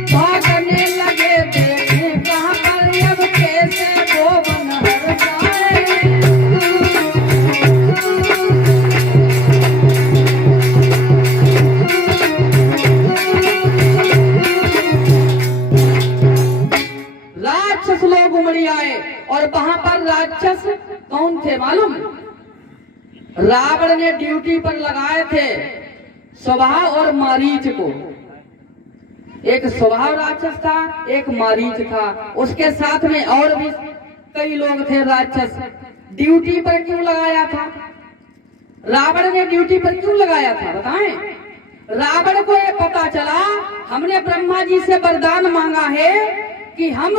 भागने लगे देखे कहाँ पर अब कैसे वो बनहर जाए। राक्षस लोग उमड़ी आए और वहां पर राक्षस कौन थे मालूम? रावण ने ड्यूटी पर लगाए थे स्वभाव और मारीच को। एक स्वभाव राक्षस था, एक मारीच था, उसके साथ में और भी कई लोग थे राक्षस। ड्यूटी पर क्यों लगाया था? रावण ने ड्यूटी पर क्यों लगाया था बताएं? रावण को ये पता चला हमने ब्रह्मा जी से वरदान मांगा है कि हम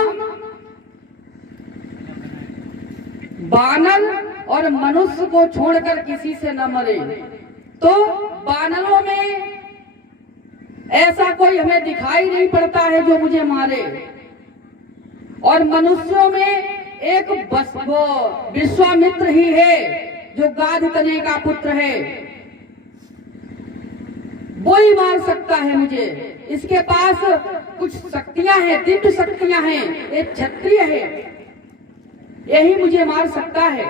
बानर और मनुष्य को छोड़कर किसी से न मरे। तो बानरों में ऐसा कोई हमें दिखाई नहीं पड़ता है जो मुझे मारे, और मनुष्यों में एक बस वो विश्वामित्र ही है जो गाध तने का पुत्र है। वो ही मार सकता है मुझे। इसके पास कुछ शक्तियां हैं, दिव्य शक्तियां हैं, एक क्षत्रिय है, यही मुझे मार सकता है।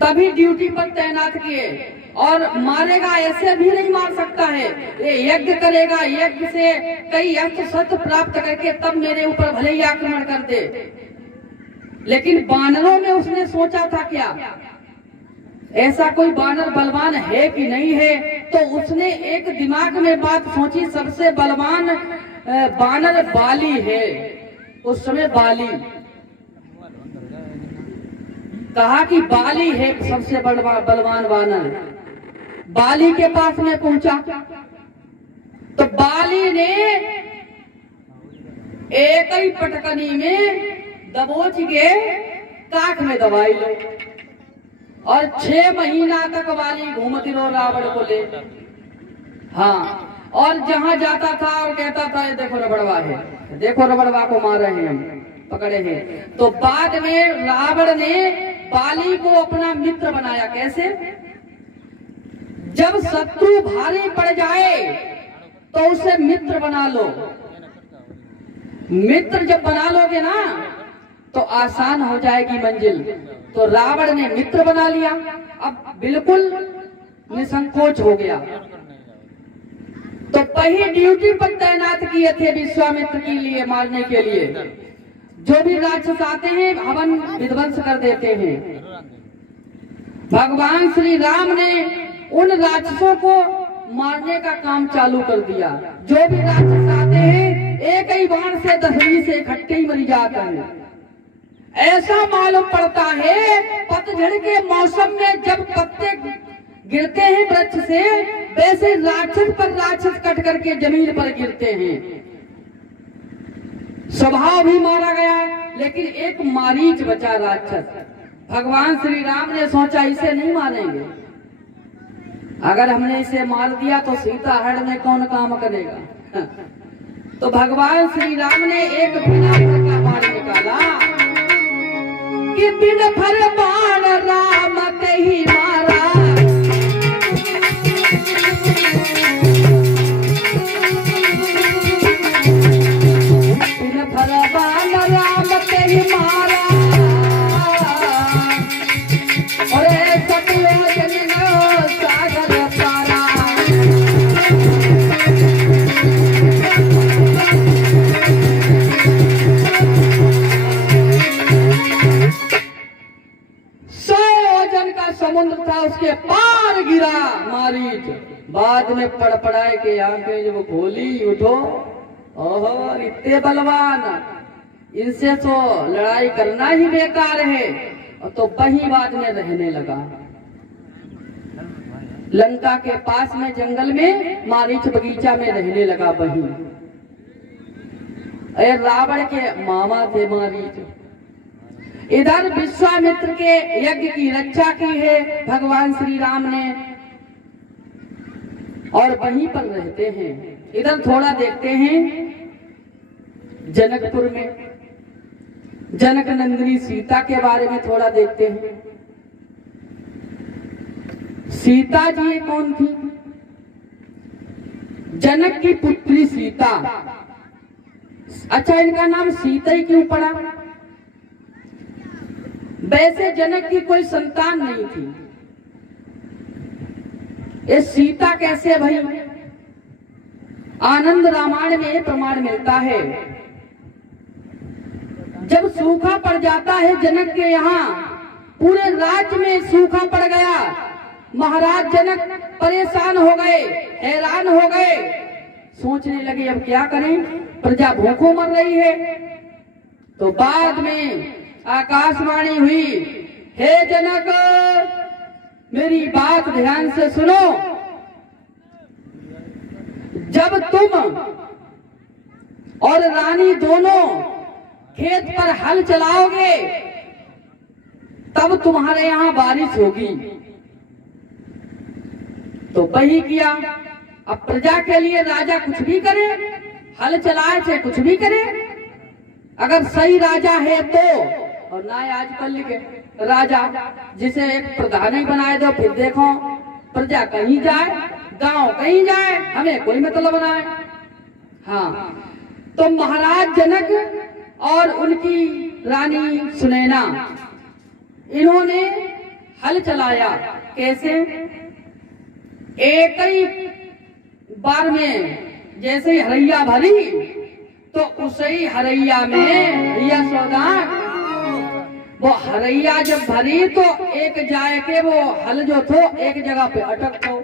तभी ड्यूटी पर तैनात किए, और मारेगा ऐसे भी नहीं मार सकता है, ये यज्ञ करेगा, यज्ञ से कई अस्त्र शस्त्र प्राप्त करके तब मेरे ऊपर भले ही आक्रमण कर दे। लेकिन बानरों में उसने सोचा था क्या, ऐसा कोई बानर बलवान है कि नहीं है? तो उसने एक दिमाग में बात सोची, सबसे बलवान बानर बाली है। उस समय बाली कहा कि बाली है सबसे बलवान बानर। बाली के पास में पहुंचा तो बाली ने एक ही पटकनी में दबोच के काख में दबाई लो, और 6 महीना तक बाली घूमती रहो रावण को ले। हाँ, और जहां जाता था और कहता था ये देखो रबड़वा है, देखो रबड़वा को मार रहे हैं हम, पकड़े हैं। तो बाद में रावण ने बाली को अपना मित्र बनाया। कैसे? जब शत्रु भारी पड़ जाए तो उसे मित्र बना लो। मित्र जब बना लोगे ना तो आसान हो जाएगी मंजिल। तो रावण ने मित्र बना लिया, अब बिल्कुल निसंकोच हो गया। तो पहली ड्यूटी पर तैनात किए थे विश्वामित्र के लिए, मारने के लिए। जो भी राक्षस आते हैं हवन विध्वंस कर देते हैं। भगवान श्री राम ने उन राक्षसों को मारने का काम चालू कर दिया। जो भी राक्षस आते हैं एक ही बाण से 10 से इकट्ठे ही मर जाते हैं। ऐसा मालूम पड़ता है पतझड़ के मौसम में जब पत्ते गिरते हैं वृक्ष से, वैसे राक्षस पर राक्षस कट करके जमीन पर गिरते हैं। स्वभाव भी मारा गया, लेकिन एक मारीच बचा राक्षस। भगवान श्री राम ने सोचा इसे नहीं मारेंगे, अगर हमने इसे मार दिया तो सीता हरण में कौन काम करेगा। तो भगवान श्री राम ने एक बिना फर का बाण निकाला कि बिन फर बाण राम ते ही मारा। बिन फर बाण राम ते ही मारा, और सागर पारा। समुद्र था, उसके पार गिरा मारीच। बाद में पड़पड़ाए के आंखें जब खोली, उठो, ओहो इतने बलवान, इनसे तो लड़ाई करना ही बेकार है। और तो वही बाद में रहने लगा लंका के पास में जंगल में मारीच बगीचा में रहने लगा। वही रावण के मामा थे मारीच। इधर विश्वामित्र के यज्ञ की रक्षा की है भगवान श्री राम ने, और वहीं पर रहते हैं। इधर थोड़ा देखते हैं जनकपुर में जनक नंदिनी सीता के बारे में थोड़ा देखते हैं। सीता जी कौन थी? जनक की पुत्री सीता। अच्छा, इनका नाम सीता ही क्यों पड़ा? वैसे जनक की कोई संतान नहीं थी, ये सीता कैसे भई? आनंद रामायण में प्रमाण मिलता है। जब सूखा पड़ जाता है जनक के यहाँ, पूरे राज्य में सूखा पड़ गया, महाराज जनक परेशान हो गए, हैरान हो गए, सोचने लगे अब क्या करें, प्रजा भूखों मर रही है। तो बाद में आकाशवाणी हुई, हे जनक मेरी बात ध्यान से सुनो, जब तुम और रानी दोनों खेत पर हल चलाओगे तब तुम्हारे यहाँ बारिश होगी। तो वही किया। अब प्रजा के लिए राजा कुछ भी करे, हल चलाए चाहे कुछ भी करे, अगर सही राजा है तो। और ना आजकल के राजा जिसे एक प्रधान ही बनाए दो, फिर देखो प्रजा कहीं जाए, गांव कहीं जाए, हमें कोई मतलब ना है। हाँ, तो महाराज जनक और उनकी रानी सुनैना इन्होंने हल चलाया। कैसे? एक ही बार में जैसे ही हरैया भरी तो उसी हरैया में भैया सौदान वो हरैया जब भरी तो एक जाए के वो हल जो थो एक जगह पे अटक तो।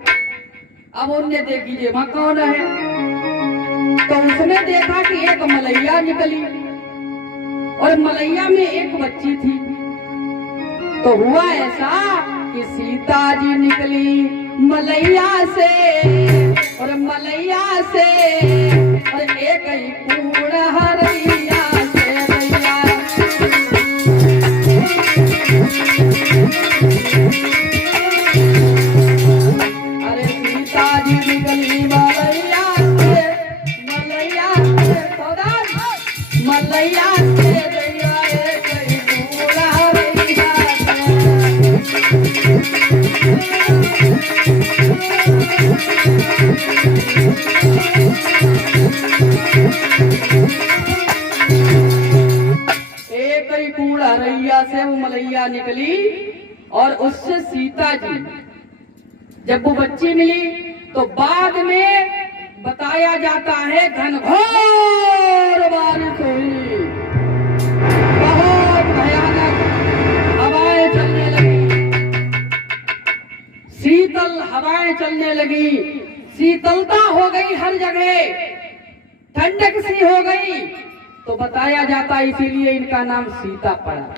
अब उनने देखी जे वहां कौन है, तो उसने देखा कि एक मलैया निकली और मलैया में एक बच्ची थी। तो हुआ ऐसा कि सीता जी निकली मलैया से और मलैया से और एक ही कूड़ा हरैया से भैया। अरे सीता जी निकली मलैया से, मलैया से सौदान, मलैया से भैया एक ही कूड़ा हरैया एक ही कूड़ा रैया से वो मलैया निकली। और उससे सीता जी जब वो बच्ची मिली तो बाद में बताया जाता है घनघोर बारिश हुई, बहुत भयानक हवाएं चलने लगी, शीतल हवाएं चलने लगी, शीतलता हो गई हर जगह, ठंडक सी हो गई। तो बताया जाता है इसीलिए इनका नाम सीता पड़ा।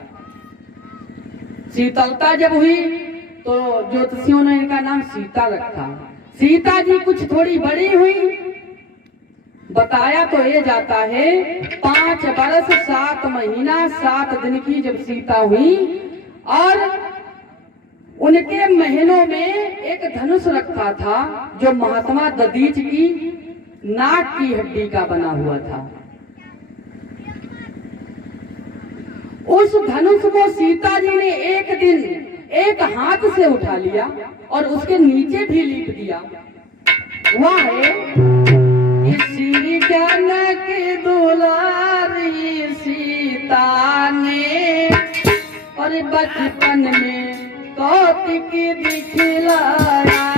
शीतलता जब हुई तो ज्योतिषियों ने इनका नाम सीता रखा। सीता जी कुछ थोड़ी बड़ी हुई, बताया तो ये जाता है 5 वर्ष 7 महीना 7 दिन की जब सीता हुई और उनके महीनों में एक धनुष रखा था जो महात्मा दधीच की नाक की हड्डी का बना हुआ था। उस धनुष को सीता जी ने एक दिन एक हाथ से उठा लिया और उसके नीचे भी लीप दिया। वह है श्री जनक दुलारी सीता ने और बचपन में कौतिक दिखलाया।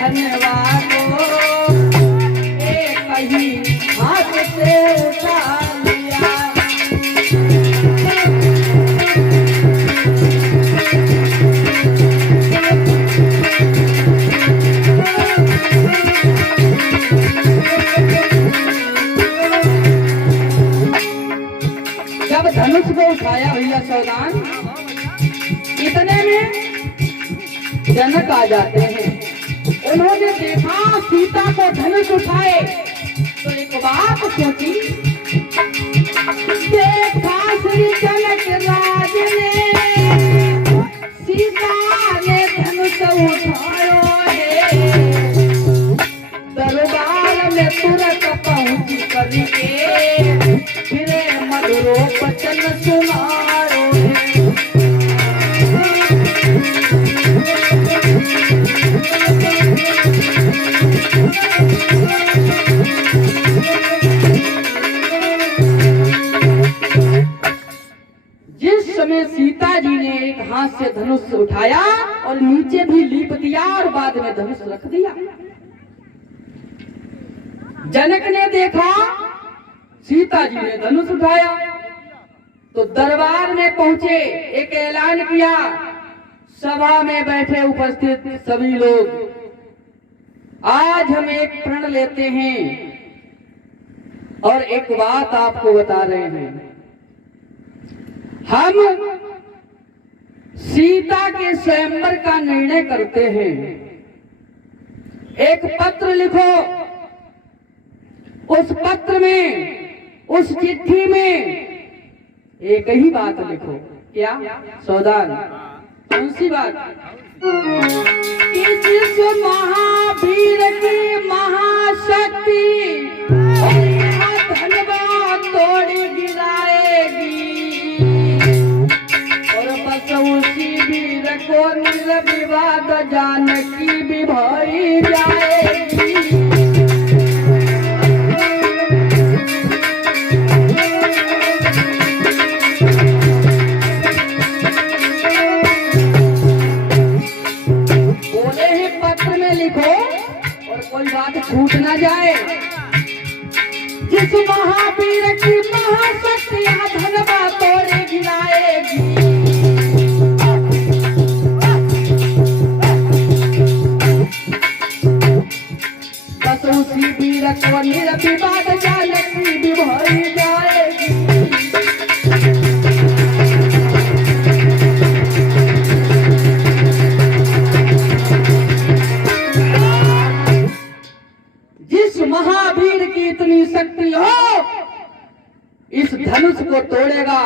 धन्यवाद एक ही हाथ से उठा लिया। जब धनुष को उठाया भैया सौदान, इतने में जनक आ जाते हैं। उन्होंने देखा सीता को धनुष उठाए तो एक बात सोची, देखा श्री जनक राज ने सीता ने धनुष उठायो है, दरबार में तुरंत पहुंच करके फिर मधुरो वचन सुनायो है। जिस समय सीता जी ने एक हाथ से धनुष उठाया और नीचे भी लीप दिया और बाद में धनुष रख दिया, जनक ने देखा सीता जी ने धनुष उठाया तो दरबार में पहुंचे, एक ऐलान किया, सभा में बैठे उपस्थित सभी लोग, आज हम एक प्रण लेते हैं और एक बात आपको बता रहे हैं। हम सीता के स्वयंवर का निर्णय करते हैं। एक पत्र लिखो उस पत्र में, उस चिट्ठी में एक ही बात लिखो। क्या सावधान? कौन सी बात? कि जिस महावीर की महाशक्ति धनवा तोड़ गिराएगी और बस उसी वीर को निर्विवाद जानकी भी भई जाएगी। कोई बात छूट ना जाए। जिस महावीर की महाशक्ति धनवा तोड़ गिराएगी बस उसी वीर को निर्विवाद जानकी भी भई जाएगी। महावीर की इतनी शक्ति हो, इस धनुष को तोड़ेगा,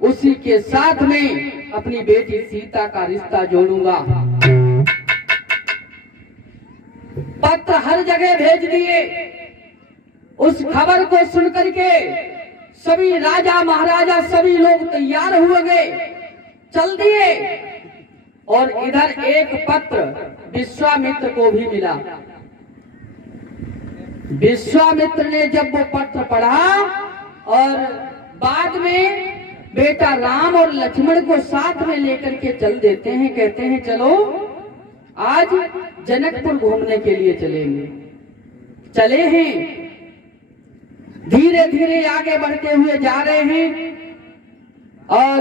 उसी के साथ में अपनी बेटी सीता का रिश्ता जोड़ूंगा। पत्र हर जगह भेज दिए। उस खबर को सुनकर के सभी राजा महाराजा सभी लोग तैयार हुए गए, चल दिए। और इधर एक पत्र विश्वामित्र को भी मिला। विश्वामित्र ने जब वो पत्र पढ़ा और बाद में बेटा राम और लक्ष्मण को साथ में लेकर के चल देते हैं, कहते हैं चलो आज जनकपुर घूमने के लिए चलेंगे। चले हैं, धीरे धीरे आगे बढ़ते हुए जा रहे हैं और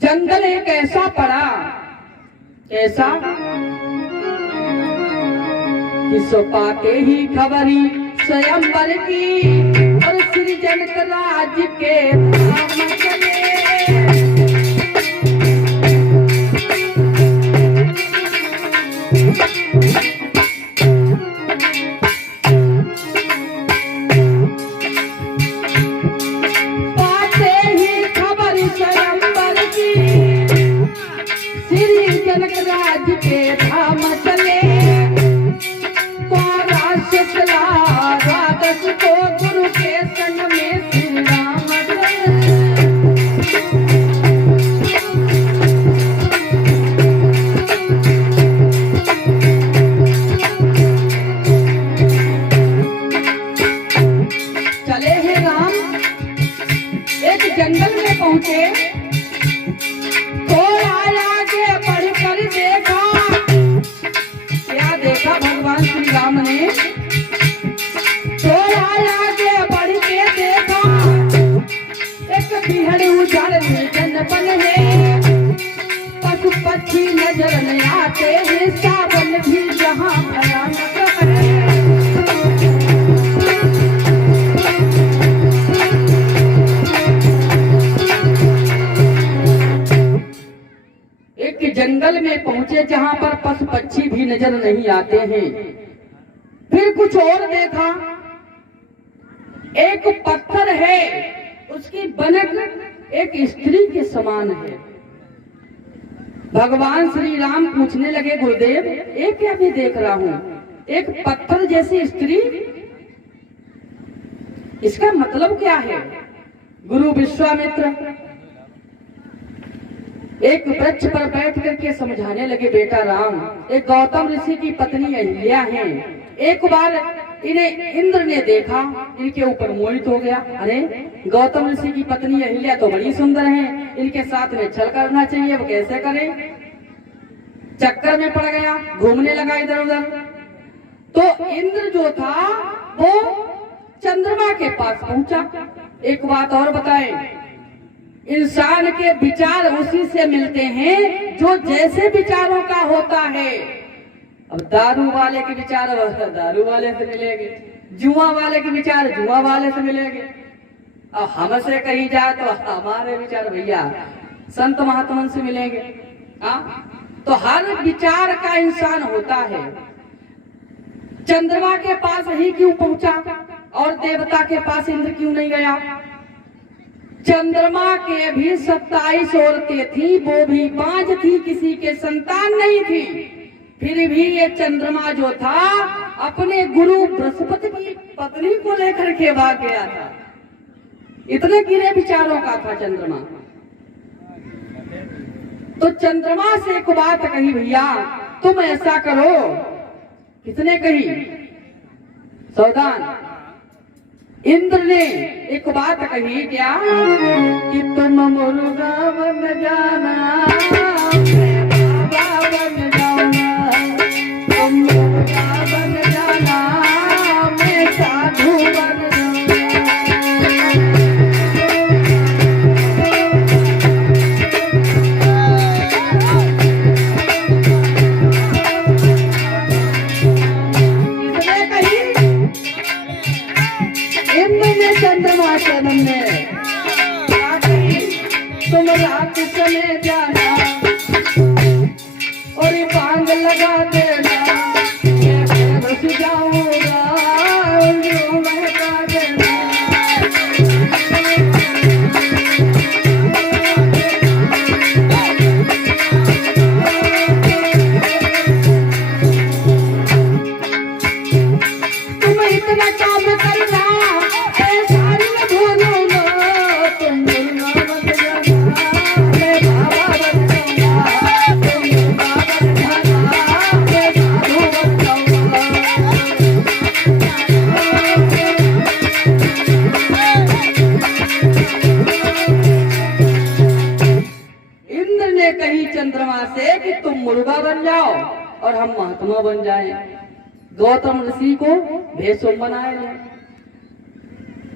जंगल एक ऐसा पड़ा, ऐसा कि सो पाते ही खबरी स्वयंवर की और श्री जनक राज के धाम चले। पाते ही खबरी स्वयंवर की श्री जनक राज के धाम चले। को गुरु के संग में श्री राम चले हैं। राम एक जंगल में पहुंचे, थोड़ा आगे बढ़कर देखा। क्या देखा भगवान श्री राम ने? जनपन है पशु पक्षी नजर में आते हैं, सावन भी जहाँ भयानक है। एक जंगल में पहुंचे जहाँ पर पशु पक्षी भी नजर नहीं आते हैं। फिर कुछ और देखा, एक पत्थर है, उसकी बनक एक स्त्री के समान है। भगवान श्री राम पूछने लगे, गुरुदेव ये क्या मैं देख रहा हूँ, एक पत्थर जैसी स्त्री, इसका मतलब क्या है? गुरु विश्वामित्र एक वृक्ष पर बैठ करके समझाने लगे, बेटा राम, एक गौतम ऋषि की पत्नी अहिल्या है। एक बार इन्हें इंद्र ने देखा, इनके ऊपर मोहित हो गया। अरे गौतम ऋषि की पत्नी अहिल्या तो बड़ी सुंदर है, इनके साथ में छल करना चाहिए, वो कैसे करे? चक्कर में पड़ गया, घूमने लगा इधर उधर। तो इंद्र जो था वो चंद्रमा के पास पहुंचा। एक बात और बताएं, इंसान के विचार उसी से मिलते हैं जो जैसे विचारों का होता है। अब दारू वाले के विचार दारू वाले से मिलेंगे, जुआ वाले के विचार जुआ वाले से मिलेंगे, अब हमसे कहीं जाए तो हमारे विचार भैया संत महात्मन से मिलेंगे। तो हर विचार का इंसान होता है। चंद्रमा के पास ही क्यों पहुंचा और देवता के पास इंद्र क्यों नहीं गया? चंद्रमा के भी 27 औरतें थी, वो भी 5 थी, किसी के संतान नहीं थी। फिर भी ये चंद्रमा जो था अपने गुरु बृहस्पति की पत्नी को लेकर के भाग गया था। इतने गिरे विचारों का था चंद्रमा। तो चंद्रमा से एक बात कही, भैया तुम ऐसा करो। किसने कही? सावधान। इंद्र ने एक बात कही, क्या कि तुम मुर्गा बन जाना, बाबा बन जाना, तुम मुर्गा बन जाना, मैं साधु बन चंद्रमा चरण में तुम रात चले जाना और बांग लगा देना, मैं बस जाऊंगा जो महका देना। तुम इतना काम करना चंद्रमा से कि तुम मुर्गा बन जाओ और हम महात्मा बन जाएं। गौतम ऋषि को भेषुम बनाए।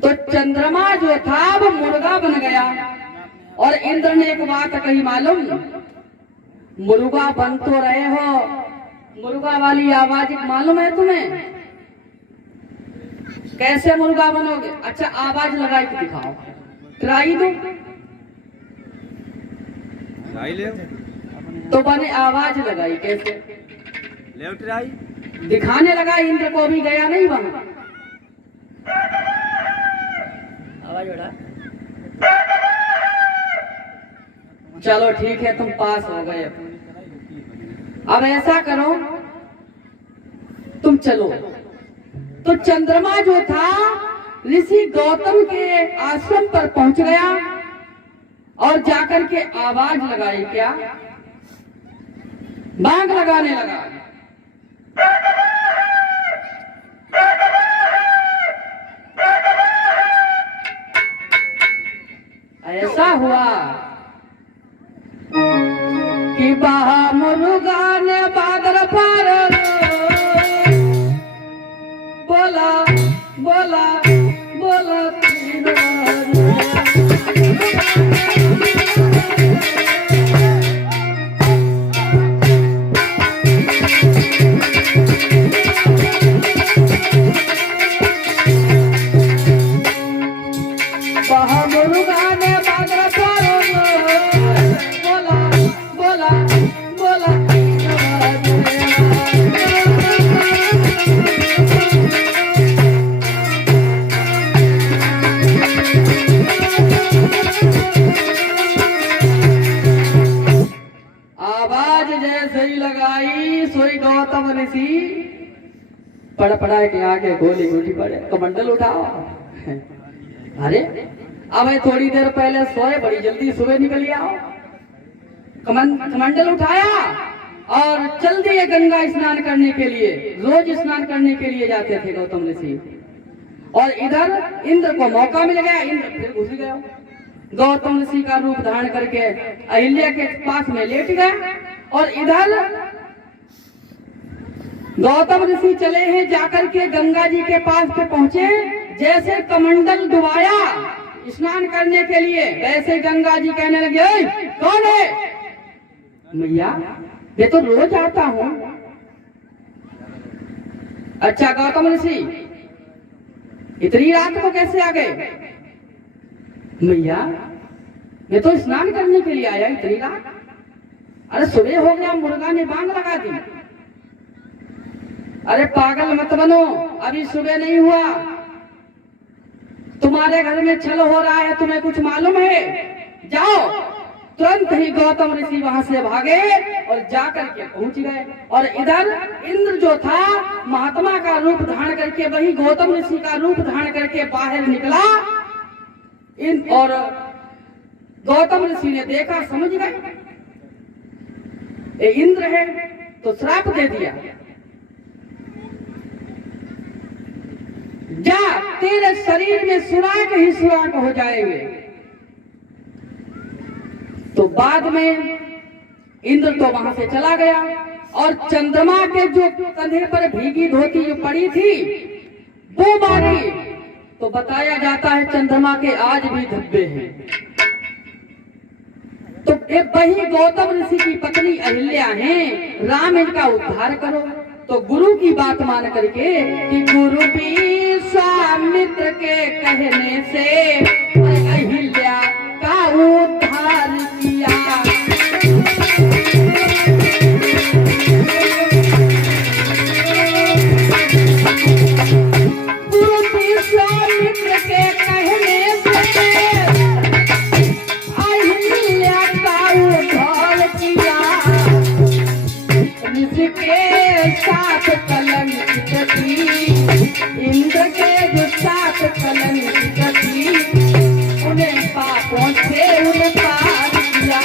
तो चंद्रमा जो था वो मुर्गा बन गया और इंद्र ने एक बात कही, मालूम? मुर्गा बन तो रहे हो, मुर्गा वाली आवाज मालूम है तुम्हें? कैसे मुर्गा बनोगे? अच्छा आवाज लगाई के दिखाओ, ट्राई दो। ले तो बने आवाज लगाई, कैसे ले ट्राई दिखाने लगा। इंद्र को भी गया नहीं वहां, आवाज बढ़ा। चलो ठीक है, तुम पास हो गए। अब ऐसा करो, तुम चलो। तो चंद्रमा जो था ऋषि गौतम के आश्रम पर पहुंच गया और जाकर के आवाज लगाई, क्या? बांग लगाने लगा। ऐसा हुआ कि बाहा मुर्गा ने बादल पार बोला बोला बोला तीन गौतम ऋषि पड़ पड़ा के आगे गोली गोली पड़े, कमंडल उठाओ। अरे अब थोड़ी देर पहले सोए, बड़ी जल्दी सुबह निकल आओ। कमंडल उठाया और चल दिए गंगा स्नान करने के लिए। रोज स्नान करने के लिए जाते थे गौतम ऋषि। और इधर इंद्र को मौका मिल गया, इंद्र फिर घुस गया। गौतम ऋषि का रूप धारण करके अहिल्या के पास में लेट गया। और इधर गौतम ऋषि चले हैं, जाकर के गंगा जी के पास पे पहुंचे। जैसे कमंडल डुबाया स्नान करने के लिए, वैसे गंगा जी कहने लगे, कौन है? मैया ये तो रोज आता हूं। अच्छा गौतम ऋषि इतनी रात को कैसे आ गए? मैया मैं तो स्नान करने के लिए आया इतनी रात। अरे सुबह हो गया, मुर्गा ने बांग लगा दी। अरे पागल मत बनो, अभी सुबह नहीं हुआ, तुम्हारे घर में छल हो रहा है, तुम्हें कुछ मालूम है? जाओ। तुरंत ही गौतम ऋषि वहां से भागे और जाकर के पहुंच गए। और इधर इंद्र जो था महात्मा का रूप धारण करके, वही गौतम ऋषि का रूप धारण करके बाहर निकला। और गौतम ऋषि ने देखा, समझ गए ये इंद्र है, तो श्राप दे दिया, जा तेरे शरीर में सुराख ही सुराख हो जाएंगे। तो बाद में इंद्र तो वहां से चला गया और चंद्रमा के जो कंधे पर भीगी धोती जो पड़ी थी वो मारी। तो बताया जाता है चंद्रमा के आज भी धब्बे हैं। तो वही गौतम ऋषि की पत्नी अहिल्या हैं, राम इनका उद्धार करो। तो गुरु की बात मान करके कि गुरु विश्वामित्र के कहने से अहिल्या का उद्धार किया। गुरु विश्वामित्र के कहने से अहिल्या का उद्धार किया। जिसके साथ कलंकित थी, इंद्र के जो साथ कलंकित थी, उन्हें पापों से उद्धार किया।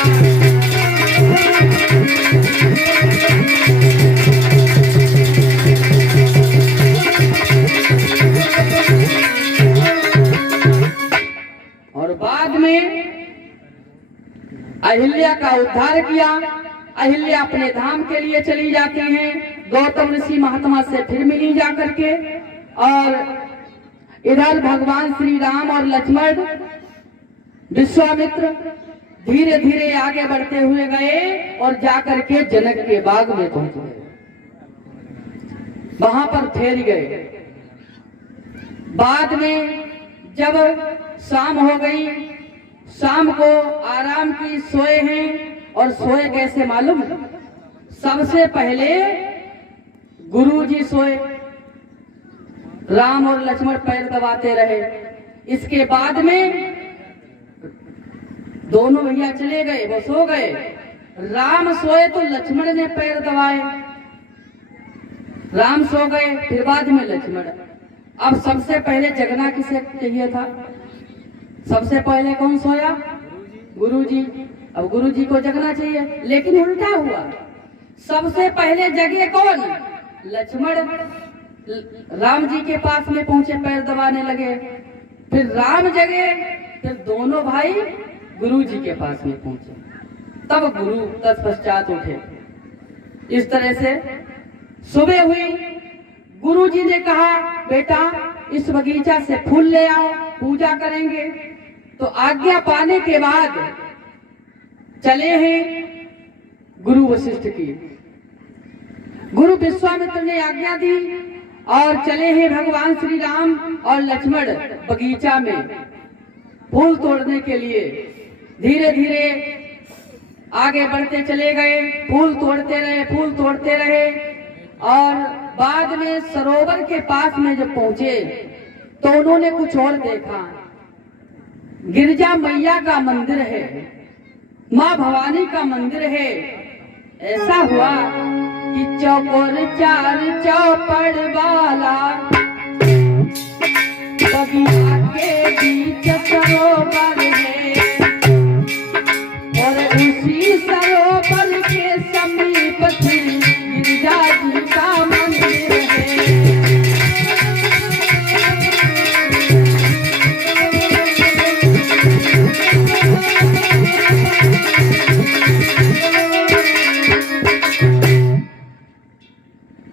और बाद में अहिल्या का उद्धार किया। अहिल्या अपने धाम के लिए चली जाती हैं। गौतम ऋषि महात्मा से फिर मिली जाकर के। और इधर भगवान श्री राम और लक्ष्मण विश्वामित्र धीरे धीरे आगे बढ़ते हुए गए और जाकर के जनक के बाग में पहुंच गए। वहां पर ठहर गए। बाद में जब शाम हो गई, शाम को आराम की सोए हैं। और सोए कैसे मालूम? सबसे पहले गुरुजी सोए, राम और लक्ष्मण पैर दबाते रहे। इसके बाद में दोनों भैया चले गए, वो सो गए। राम सोए तो लक्ष्मण ने पैर दबाए। राम सो गए, फिर बाद में लक्ष्मण। अब सबसे पहले जगना किसे चाहिए था? सबसे पहले कौन सोया? गुरुजी। अब गुरुजी को जगना चाहिए, लेकिन उल्टा हुआ। सबसे पहले जगे कौन? लक्ष्मण। राम जी के पास में पहुंचे, पैर दबाने लगे। फिर राम जगे, फिर दोनों भाई गुरुजी के पास में पहुंचे। तब गुरु तत्पश्चात उठे। इस तरह से सुबह हुई। गुरुजी ने कहा, बेटा इस बगीचा से फूल ले आओ, पूजा करेंगे। तो आज्ञा पाने के बाद चले हैं गुरु वशिष्ठ की। गुरु विश्वामित्र ने आज्ञा दी और चले हैं भगवान श्री राम और लक्ष्मण बगीचा में फूल तोड़ने के लिए। धीरे धीरे आगे बढ़ते चले गए, फूल तोड़ते रहे, फूल तोड़ते रहे। और बाद में सरोवर के पास में जब पहुंचे तो उन्होंने कुछ और देखा। गिरजा मैया का मंदिर है, माँ भवानी का मंदिर है। ऐसा हुआ कि चौकोर चार चौपड़ वाला बगीचा के बीच सरोवर है। और उसी सरोवर के समीप गिरजा जी का मंदिर है।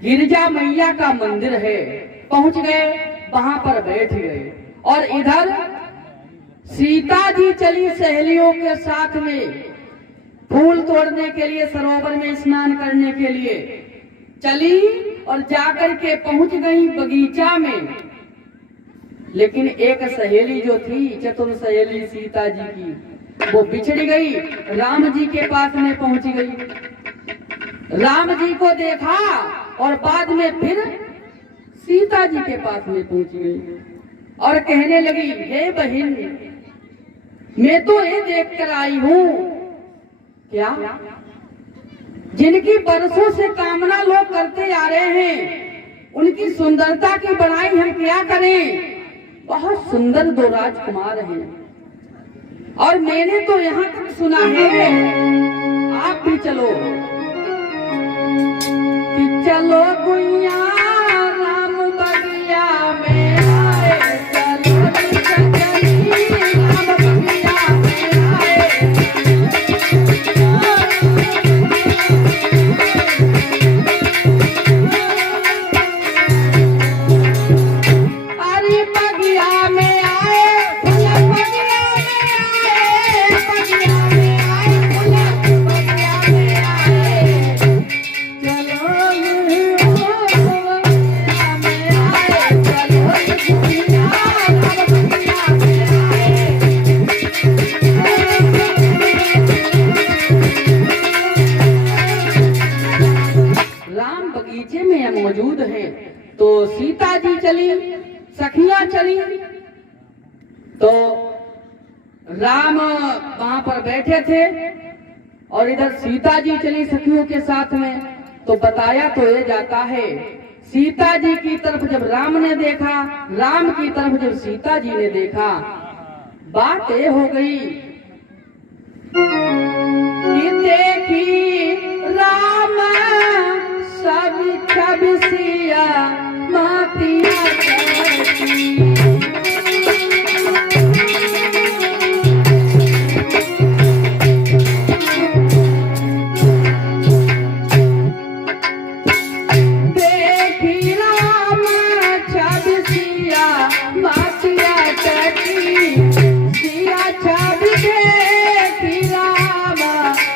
गिरजा मैया का मंदिर है। पहुंच गए, वहां पर बैठ गए। और इधर सीता जी चली सहेलियों के साथ में फूल तोड़ने के लिए, सरोवर में स्नान करने के लिए चली और जाकर के पहुंच गई बगीचा में। लेकिन एक सहेली जो थी, चतुर सहेली सीता जी की, वो बिछड़ गई, राम जी के पास में पहुंच गई। राम जी को देखा और बाद में फिर सीता जी के पास में पहुंच गई और कहने लगी, हे बहन, मैं तो ये देख कर आई हूं, क्या जिनकी बरसों से कामना लोग करते आ रहे हैं, उनकी सुंदरता की बढ़ाई हम क्या करें। बहुत सुंदर दो राजकुमार हैं और मैंने तो यहाँ तक सुना है, आप भी चलो कि चलो गुइया राम बगिया में आए, चलो चली राम बगिया में आए। अरे बगिया में आए, फूला बगिया में आए, बगिया में आए, फूला बगिया में आए। चलो बगिया में आए, चलो गुइया राम बगिया में आए। राम बगीचे में मौजूद है तो सीता जी चली, सखियां चली, तो राम वहां पर बैठे थे और इधर सीता जी चली सखियों के साथ में। तो बताया तो ये जाता है, सीता जी की तरफ जब राम ने देखा, राम की तरफ जब सीता जी ने देखा, बात ये हो गई कि देखी राम सब छबिसिया मातिया करती। देखी राम छबिसिया मातिया करती, सिया छब देखी राम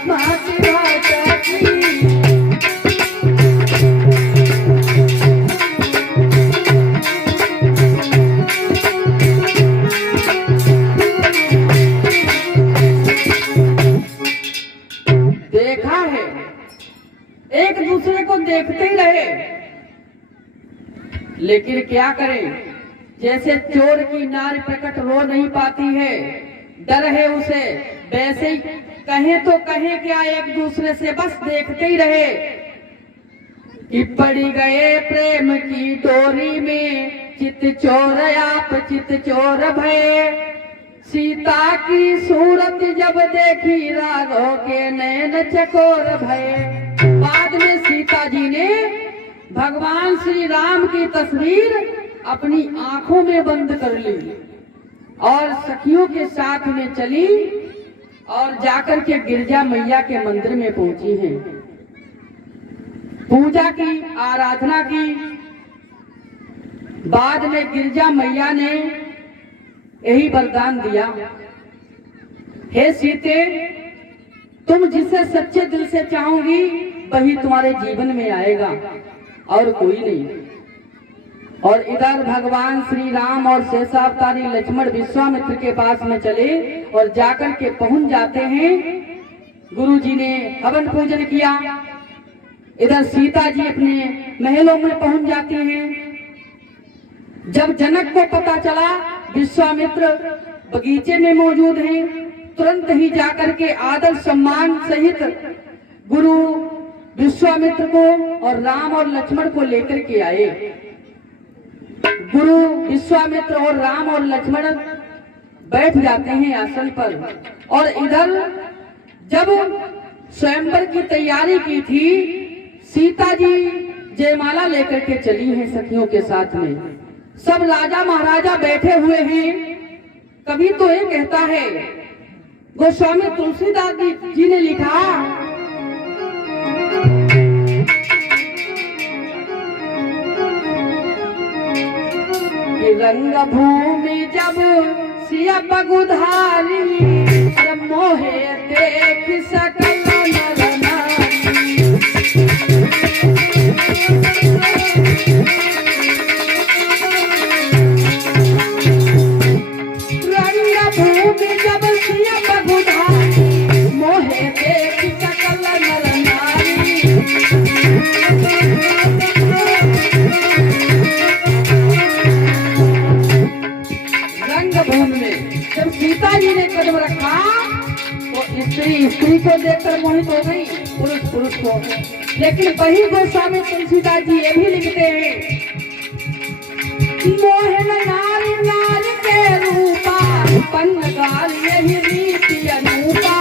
मातिया करती। देखा है, एक दूसरे को देखते ही रहे, लेकिन क्या करें, जैसे चोर की नार प्रकट रो नहीं पाती है, डर है उसे, वैसे ही कहें तो कहें क्या, एक दूसरे से बस देखते ही रहे कि पड़ी गए प्रेम की डोरी में, चित चोर आप चित चोर भये। सीता की सूरत जब देखी, राघव के नैन चकोर भये। बाद में सीता जी ने भगवान श्री राम की तस्वीर अपनी आंखों में बंद कर ली और सखियों के साथ में चली और जाकर के गिरजा मैया के मंदिर में पहुंची हैं। पूजा की, आराधना की। बाद में गिरजा मैया ने यही वरदान दिया, हे सीते, तुम जिसे सच्चे दिल से चाहोगी वही तुम्हारे जीवन में आएगा और कोई नहीं। और इधर भगवान श्री राम और शेषावतारी लक्ष्मण विश्वामित्र के पास में चले और जाकर के पहुंच जाते हैं। गुरु जी ने हवन पूजन किया, इधर सीता जी अपने महलों में पहुंच जाती हैं। जब जनक को पता चला विश्वामित्र बगीचे में मौजूद हैं, तुरंत ही जाकर के आदर सम्मान सहित गुरु विश्वामित्र को और राम और लक्ष्मण को लेकर के आए। गुरु विश्वामित्र और राम और लक्ष्मण बैठ जाते हैं आसन पर और इधर जब स्वयंवर की तैयारी की थी, सीता जी जयमाला लेकर के चली हैं सखियों के साथ में। सब राजा महाराजा बैठे हुए हैं। कभी तो ये कहता है, गोस्वामी तुलसीदास जी ने लिखा कि रंग भूमि जब सिया पगुधारी, मोहे देख सकल नर नारी। रंग भूमि जब सिया पगुधारी, मोहे देख सकल नर नारी। स्त्री को देखकर मोहित हो गई, पुरुष को। लेकिन वही गोस्वामी तुलसीदास जी ये भी लिखते हैं, मोहन नारी नारी के रूपा, पन्नगार यही रीति अनूपा।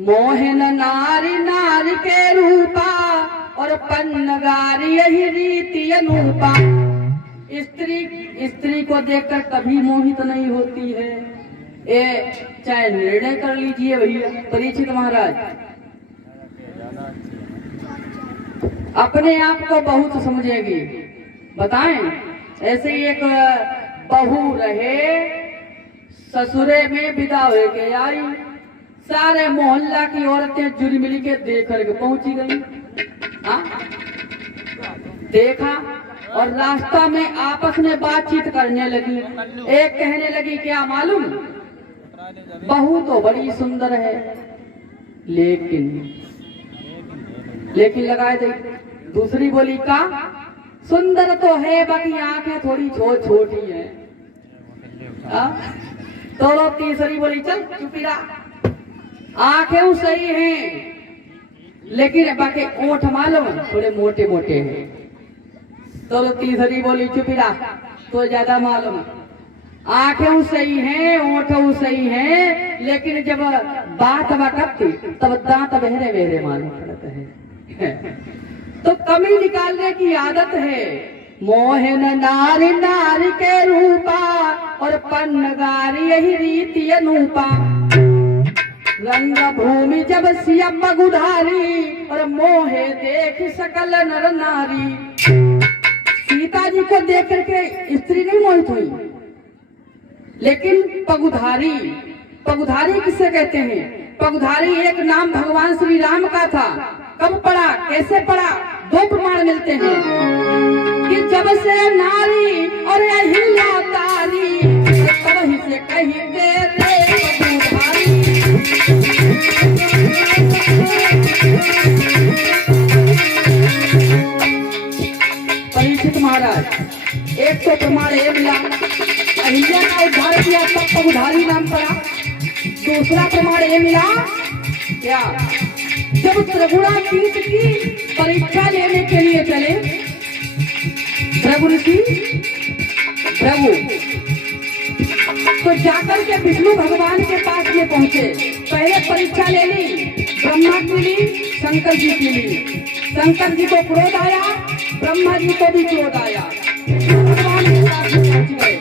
मोहन नारी नारी के रूपा और पन्नगार यही रीति अनूपा। स्त्री को देखकर कभी मोहित नहीं होती है। ये चाहे निर्णय कर लीजिए भैया परीक्षित महाराज, अपने आप को बहुत समझेगी। बताएं, ऐसे ही एक बहू रहे, ससुरे में विदा हो के आई, सारे मोहल्ला की औरतें जुड़ी मिली के देख करके पहुंची गई। देखा और रास्ता में आपस में बातचीत करने लगी। एक कहने लगी, क्या मालूम, बहू तो बड़ी सुंदर है, लेकिन लगाए दे। दूसरी बोली, का सुंदर तो है, बाकी आंखें थोड़ी छोटी है। तो तीसरी बोली, चल चुपी रहा, आंखें सही हैं, लेकिन बाकी ओठ मालूम थोड़े मोटे मोटे हैं। तो तीसरी बोली, चुपी रहा, तो ज्यादा मालूम, आंखें सही हैं, ओठ सही हैं, लेकिन जब बात करती तब दांत बहरे बहरे मालूम पड़ते हैं। तो कमी निकालने की आदत है। मोहन नारी नारी के रूपा और पन्नगार यही रीति अनूपा। रंग भूमि जब सिया पगुधारी और मोहे देख सकल नर नारी। सीता जी को देख करके स्त्री नहीं मोहित हुई, लेकिन पगुधारी किसे कहते हैं? पगुधारी एक नाम भगवान श्री राम का था। कब पड़ा, कैसे पड़ा? दो प्रमाण मिलते हैं कि जब से नारी और अहिल्या तारी, तब ही से कही दे रे पगुधारी। परीक्षित महाराज, एक तो प्रमाण ये मिला, अहिल्या का उद्धार किया तब पगुधारी नाम पड़ा। दूसरा प्रमाण ये मिला, क्या, जब त्रिगुणातीत की परीक्षा लेने के लिए चले प्रभु तो जाकर के विष्णु भगवान के पास में पहुंचे। पहले परीक्षा ले ली, ब्रह्मा की ली, शंकर जी की ली। शंकर जी को क्रोध आया, ब्रह्मा जी को भी क्रोध आया, भगवान के पास में पहुंच गए।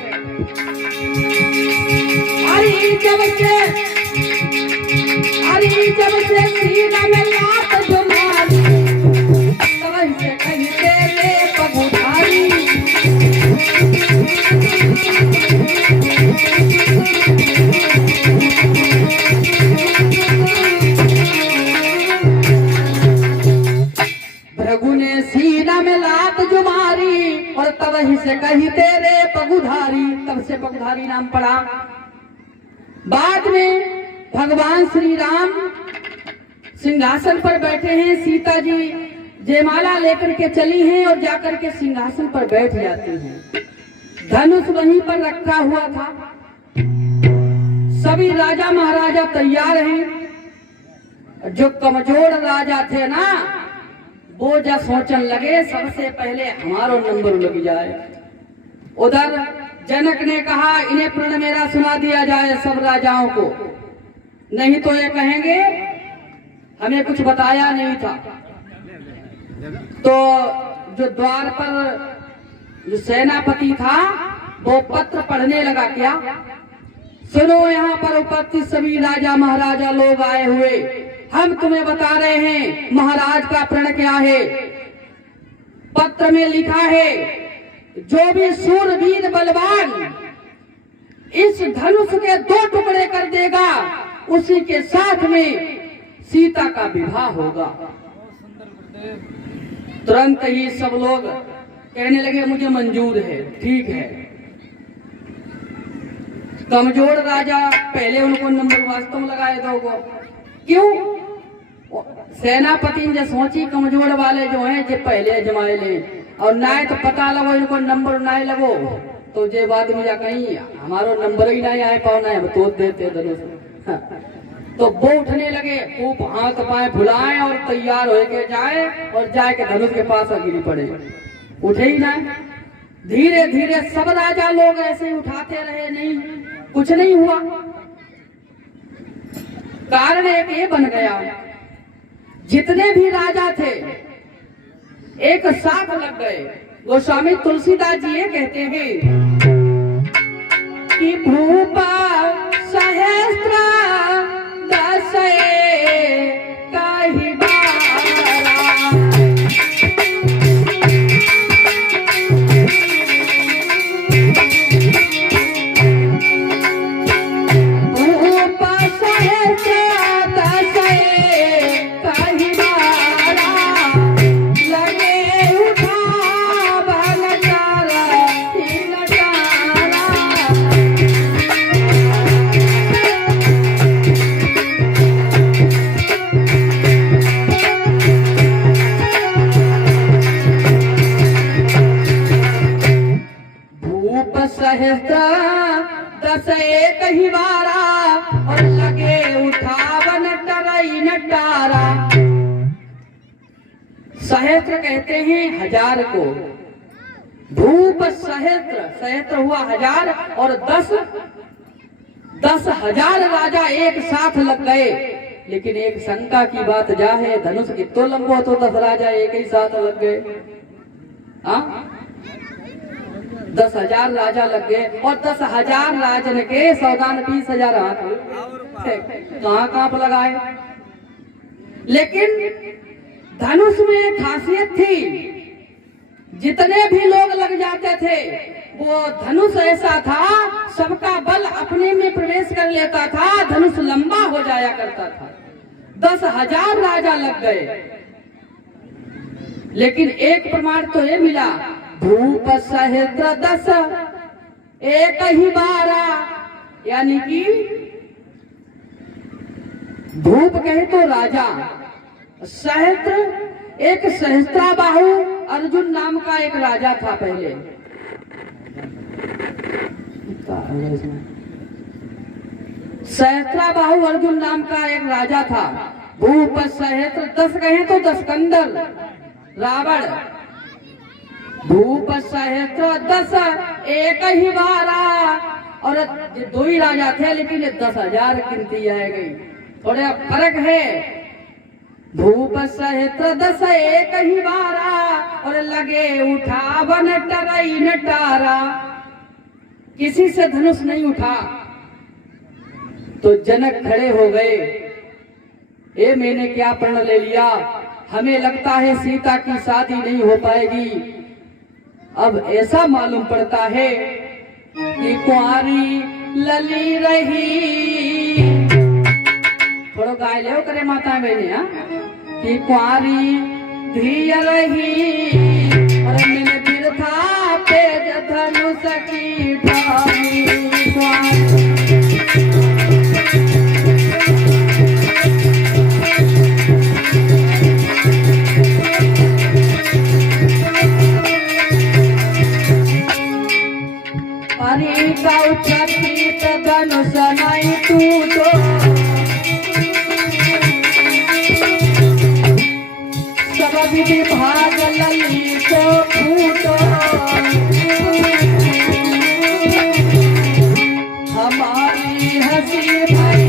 अरे जब से सीना में लात जो मारी, तब से कहते रे पगुधारी। भृगु ने सीना में लात जो मारी और तब ही से कहते रे पगुधारी। तब से पगुधारी नाम पड़ा। बाद में भगवान श्री राम सिंहासन पर बैठे हैं, सीता जी जयमाला लेकर के चली हैं और जाकर के सिंहासन पर बैठ जाती हैं। धनुष वहीं पर रखा हुआ था। सभी राजा महाराजा तैयार हैं। जो कमजोर राजा थे ना, वो जब सोचने लगे सबसे पहले हमारा नंबर लग जाए। उधर जनक ने कहा, इन्हें प्रण मेरा सुना दिया जाए सब राजाओं को, नहीं तो ये कहेंगे हमें कुछ बताया नहीं था। तो जो द्वार पर जो सेनापति था वो पत्र पढ़ने लगा, क्या, सुनो यहाँ पर उपस्थित सभी राजा महाराजा लोग आए हुए, हम तुम्हें बता रहे हैं महाराज का प्रण क्या है। पत्र में लिखा है, जो भी सूरवीर बलवान इस धनुष के 2 टुकड़े कर देगा, उसी के साथ में सीता का विवाह होगा। तुरंत ही सब लोग कहने लगे मुझे मंजूर है, ठीक है। कमजोर राजा पहले उनको नंबर वास्तव में लगाए दोगे, क्यों? सेनापति ने सोची कमजोर वाले जो हैं जे पहले अजमाए ले और ना तो पता लगो इनको नंबर ना लगो तो जे बाद में जा कहीं हमारो नंबर ही नहीं आए पाओ ना हम तो देते धनुष। तो वो उठने लगे, खूब हाथ पाए फुलाए और तैयार होके जाए और जाए के धनुष के पास गिरी पड़े, उठे ही ना। धीरे धीरे सब राजा लोग ऐसे ही उठाते रहे, नहीं कुछ नहीं हुआ। कारण एक ये बन गया, जितने भी राजा थे एक साथ लग गए। गोस्वामी तुलसीदास जी ये कहते हैं कि भूपा सहस्त्र दस काही दस एक ही बारा और लगे उठावन टरई नटारा। सहस्त्र कहते हैं हजार को, भूप सहस्त्र, सहस्त्र हुआ हजार और दस हजार राजा एक साथ लग गए। लेकिन एक शंका की बात जा है, धनुष कितो लंबो तो 10 राजा एक ही साथ लग गए। हाँ 10,000 राजा लग गए और 10,000 राजन के 14-20,000 हाथ कहाँ पर लगाए। लेकिन धनुष में एक खासियत थी, जितने भी लोग लग जाते थे वो धनुष ऐसा था सबका बल अपने में प्रवेश कर लेता था, धनुष लंबा हो जाया करता था। 10,000 राजा लग गए। लेकिन एक प्रमाण तो ये मिला, भूप सहस्त्र 10 एक ही बारा, यानी कि भूप कहे तो राजा, सहस्त्र एक सहस्त्राबाहु अर्जुन नाम का एक राजा था पहले। सहस्त्राबाहु अर्जुन नाम का एक राजा था। भूप सहस्त्र 10 कहे तो 10 कंदर रावण, भूप सहस्त्र 10 एक ही बारा। और ये 2 ही राजा थे लेकिन 10,000 गिनती आ गई, थोड़ा फर्क है। भूप सहस्त्र 10 एक ही बारा और लगे उठावन टरई नटारा। किसी से धनुष नहीं उठा तो जनक खड़े हो गए, ये मैंने क्या प्रण ले लिया, हमें लगता है सीता की शादी नहीं हो पाएगी। अब ऐसा मालूम पड़ता है कि कुंवारी लली रही, थोड़ा गाय ले करे माता बहने, कि कुंवारी धी रही और मैंने फिर था पेज धनुष की ठानी। धनुष नहीं टूटो, सब विधि भाग लली को फूटो। हमारी हंसी भई,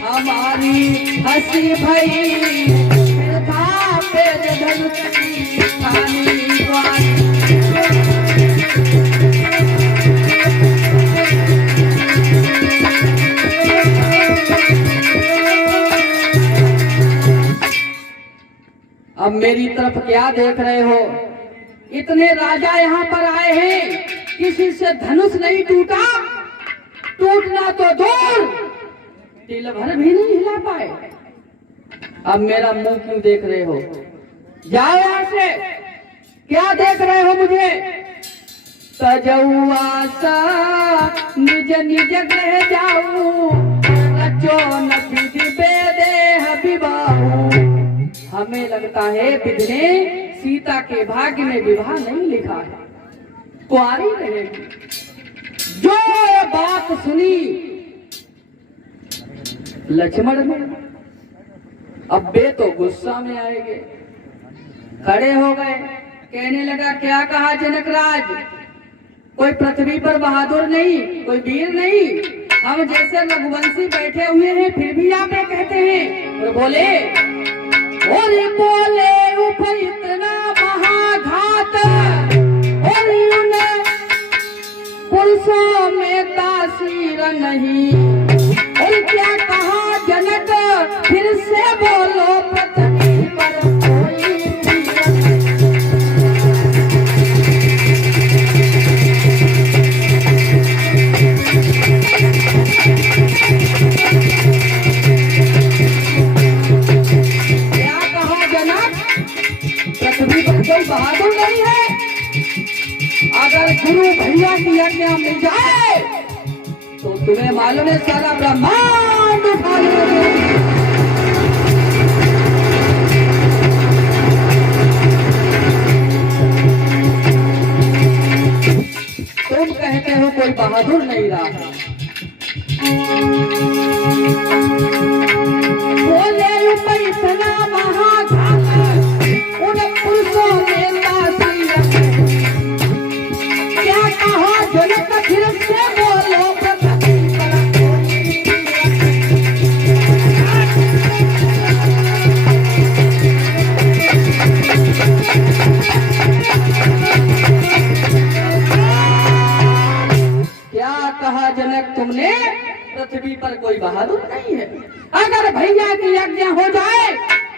हमारी हंसी भई, था पेज धनुष की ठानी। अब मेरी तरफ क्या देख रहे हो, इतने राजा यहाँ पर आए हैं, किसी से धनुष नहीं टूटा, टूटना तो दूर तिल भर भी नहीं हिला पाए। अब मेरा मुंह क्यों देख रहे हो, जाओ यहाँ से, क्या देख रहे हो मुझे। सजौआ सा निज निज ग्रह जाऊं, बच्चों न विधि बेदेह विवाह। हमें लगता है विधि ने सीता के भाग्य में विवाह नहीं लिखा है, कुंवारी रहेगी। जो बात सुनी लक्ष्मण ने, अब वे तो गुस्सा में आएंगे, खड़े हो गए, कहने लगा क्या कहा जनकराज, कोई पृथ्वी पर बहादुर नहीं, कोई वीर नहीं, हम जैसे रघुवंशी बैठे हुए हैं फिर भी आप ये कहते हैं। तो बोले ऊपर इतना महाघात और उन्हें पुरुषों में तासीर नहीं। और क्या कहा जनक फिर से बोलो, पृथ्वी पर कोई कोई बहादुर नहीं है। अगर गुरु भैया की आज्ञा मिल जाए तो तुम्हें मालूम है सारा ब्रह्मांड उठा लेंगे। तुम कहते हो कोई बहादुर नहीं रहा, बोले ऊपर इतना महाघात उन पुरुषों में तासीर। क्या कहा जनक फिर से बोलो, पृथ्वी पर क्या कहा जनक तुमने, पृथ्वी पर कोई बहादुर नहीं है। अगर भैया की आज्ञा हो जाए,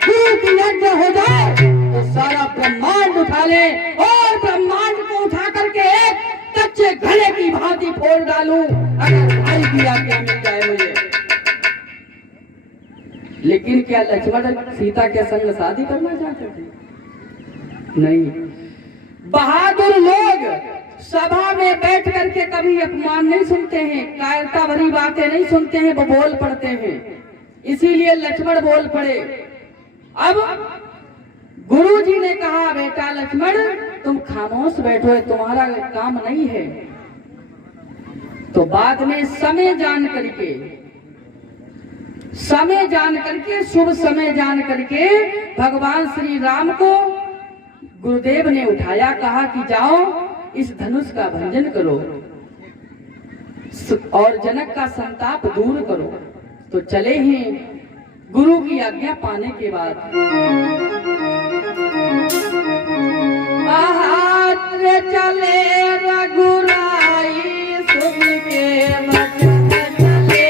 गुरु की आज्ञा हो जाए तो सारा ब्रह्मांड उठा ले और ब्रह्मांड को उठा करके एक कच्चे घड़े की भांति फोड़ डालूं, अगर भाई की आज्ञा मिल जाए मुझे। लेकिन क्या लक्ष्मण सीता के संग शादी करना चाहते थे? नहीं। बहादुर लोग सभा में बैठ करके कभी अपमान नहीं सुनते हैं, कायरता भरी बातें नहीं सुनते हैं, वो बोल पड़ते हैं। इसीलिए लक्ष्मण बोल पड़े। अब गुरु जी ने कहा बेटा लक्ष्मण तुम खामोश बैठो, तुम्हारा काम नहीं है। तो बाद में समय जान करके शुभ समय जान करके भगवान श्री राम को गुरुदेव ने उठाया, कहा कि जाओ इस धनुष का भंजन करो और जनक का संताप दूर करो। तो चले हैं गुरु की आज्ञा पाने के बाद। चले रघुराई सुन के वचन चले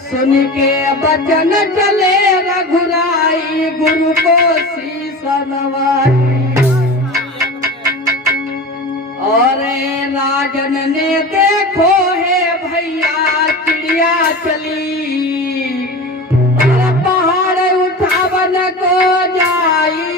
सुन के बचन चले रघुराई गुरु को शीश नवाई। और राजन ने देखो है भैया चिड़िया चली और पहाड़ उठावन को जाई।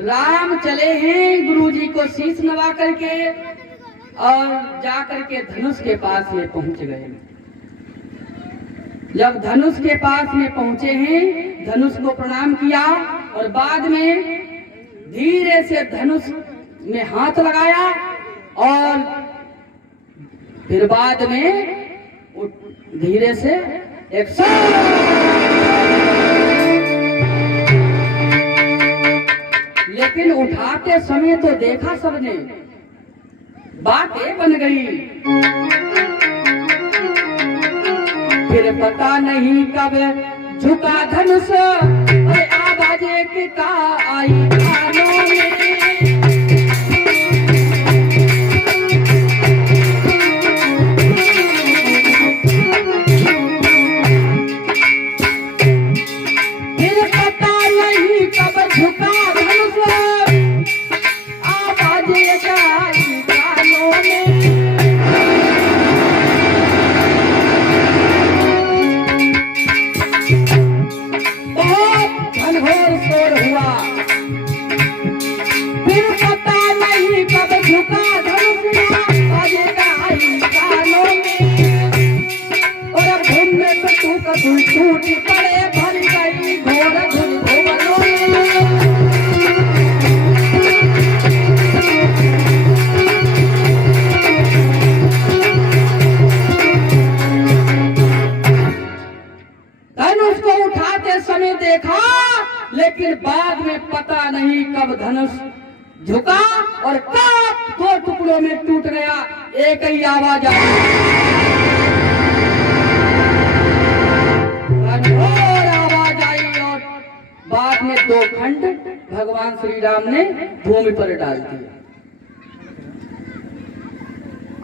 राम चले हैं गुरु जी को शीश नवा करके और जाकर के धनुष के पास में पहुंच गए। जब धनुष के पास में पहुंचे हैं, धनुष को प्रणाम किया और बाद में धीरे से धनुष में हाथ लगाया और फिर बाद में धीरे से एक लेकिन उठाते समय तो देखा सबने बातें बन गई। फिर पता नहीं कब झुका धनुष, अरे आवाज एक का आई कानों में। फिर पता नहीं कब झुका धनुष, आवाज एक आई कानों में। घनघोर शोर हुआ, फिर पता नहीं कब झुका धनुष, आवाज एक आई कानों में। और धुन में कटू टूट पड़े, भर गई घोर धुन भुवनों में। धनुष को उठाते समय देखा, लेकिन बाद में पता नहीं कब धनुष झुका और कब दो टुकड़ों में टूट गया। एक ही आवाज आई, घनघोर आवाज आई, और बाद में दो खंड भगवान श्री राम ने भूमि पर डाल दिया।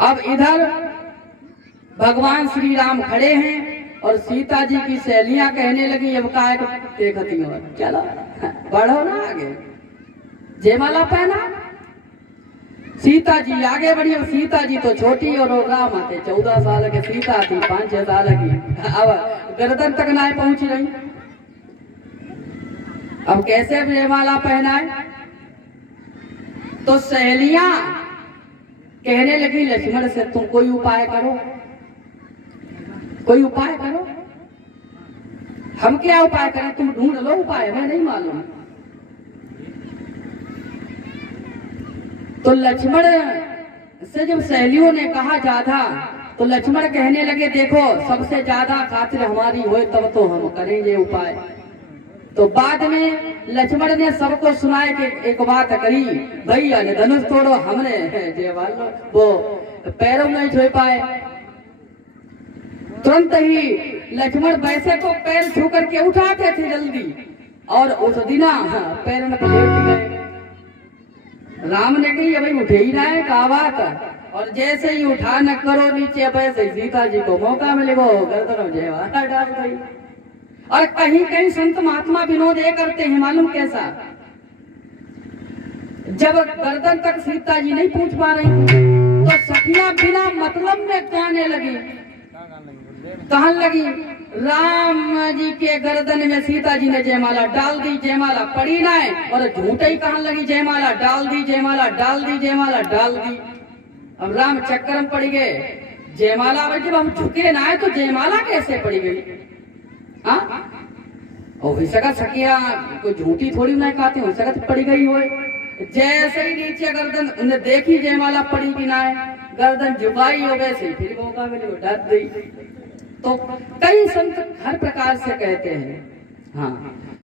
अब इधर भगवान श्री राम खड़े हैं और सीता जी की सहेलियां कहने लगी, अब काय देखती हो, चलो बढ़ो ना आगे, जयमाला पहना। सीता जी आगे बढ़ी। अब सीता जी तो छोटी और राम आते 14 साल के, सीता थी 5-6 साल की, अब गर्दन तक ना पहुंच रही। अब कैसे जयमाला पहनाए? तो सहेलियां कहने लगी लक्ष्मण से, तुम कोई उपाय करो, कोई उपाय करो। हम क्या उपाय करें, तुम ढूंढ लो उपाय, मैं नहीं मालूम। तो लक्ष्मण से जब सहेलियों ने कहा ज्यादा, तो लक्ष्मण कहने लगे, देखो सबसे ज्यादा खातिर हमारी होए तब तो हम करेंगे उपाय। तो बाद में लक्ष्मण ने सबको सुनाए कि एक बात कही, भैया ने धनुष तोड़ो, हमने वो पैरों में छू पाए। तुरंत ही लक्ष्मण वैसे तो पैर छू करके उठाते थे जल्दी, और उस दिना पैर में लेट गए। राम ने कही, भाई उठे ही ना है, कहा बात। और जैसे ही उठा न करो नीचे, वैसे सीता जी को मौका मिले, वो गर्दन जयमाला डाल गई। और कहीं कहीं संत महात्मा विनोद ये करते हैं, मालूम कैसा? जब गर्दन तक सीता जी नहीं पहुंच पा रही तो सखियां बिना मतलब में कहने लगी, कहने लगी, राम जी के गर्दन में सीता जी ने जयमाला डाल दी, जयमाला पड़ी ना है। और झूठे ही कहने लगी, जयमाला डाल दी, जयमाला डाल दी, जयमाला डाल दी। अब राम चक्कर में पड़ गए, जयमाला में जब हम झुके ना है तो जयमाला कैसे पड़ी गई? हाँ, और सकत सखिया कोई झूठी थोड़ी ना कहती, हो सकत पड़ी गई हो। जैसे ही नीचे गर्दन उन्हें देखी जयमाला पड़ी कि ना है, गर्दन झुकाई हो गए से फिर मौका मिले डर गई। तो कई संत हर प्रकार से कहते हैं। हाँ।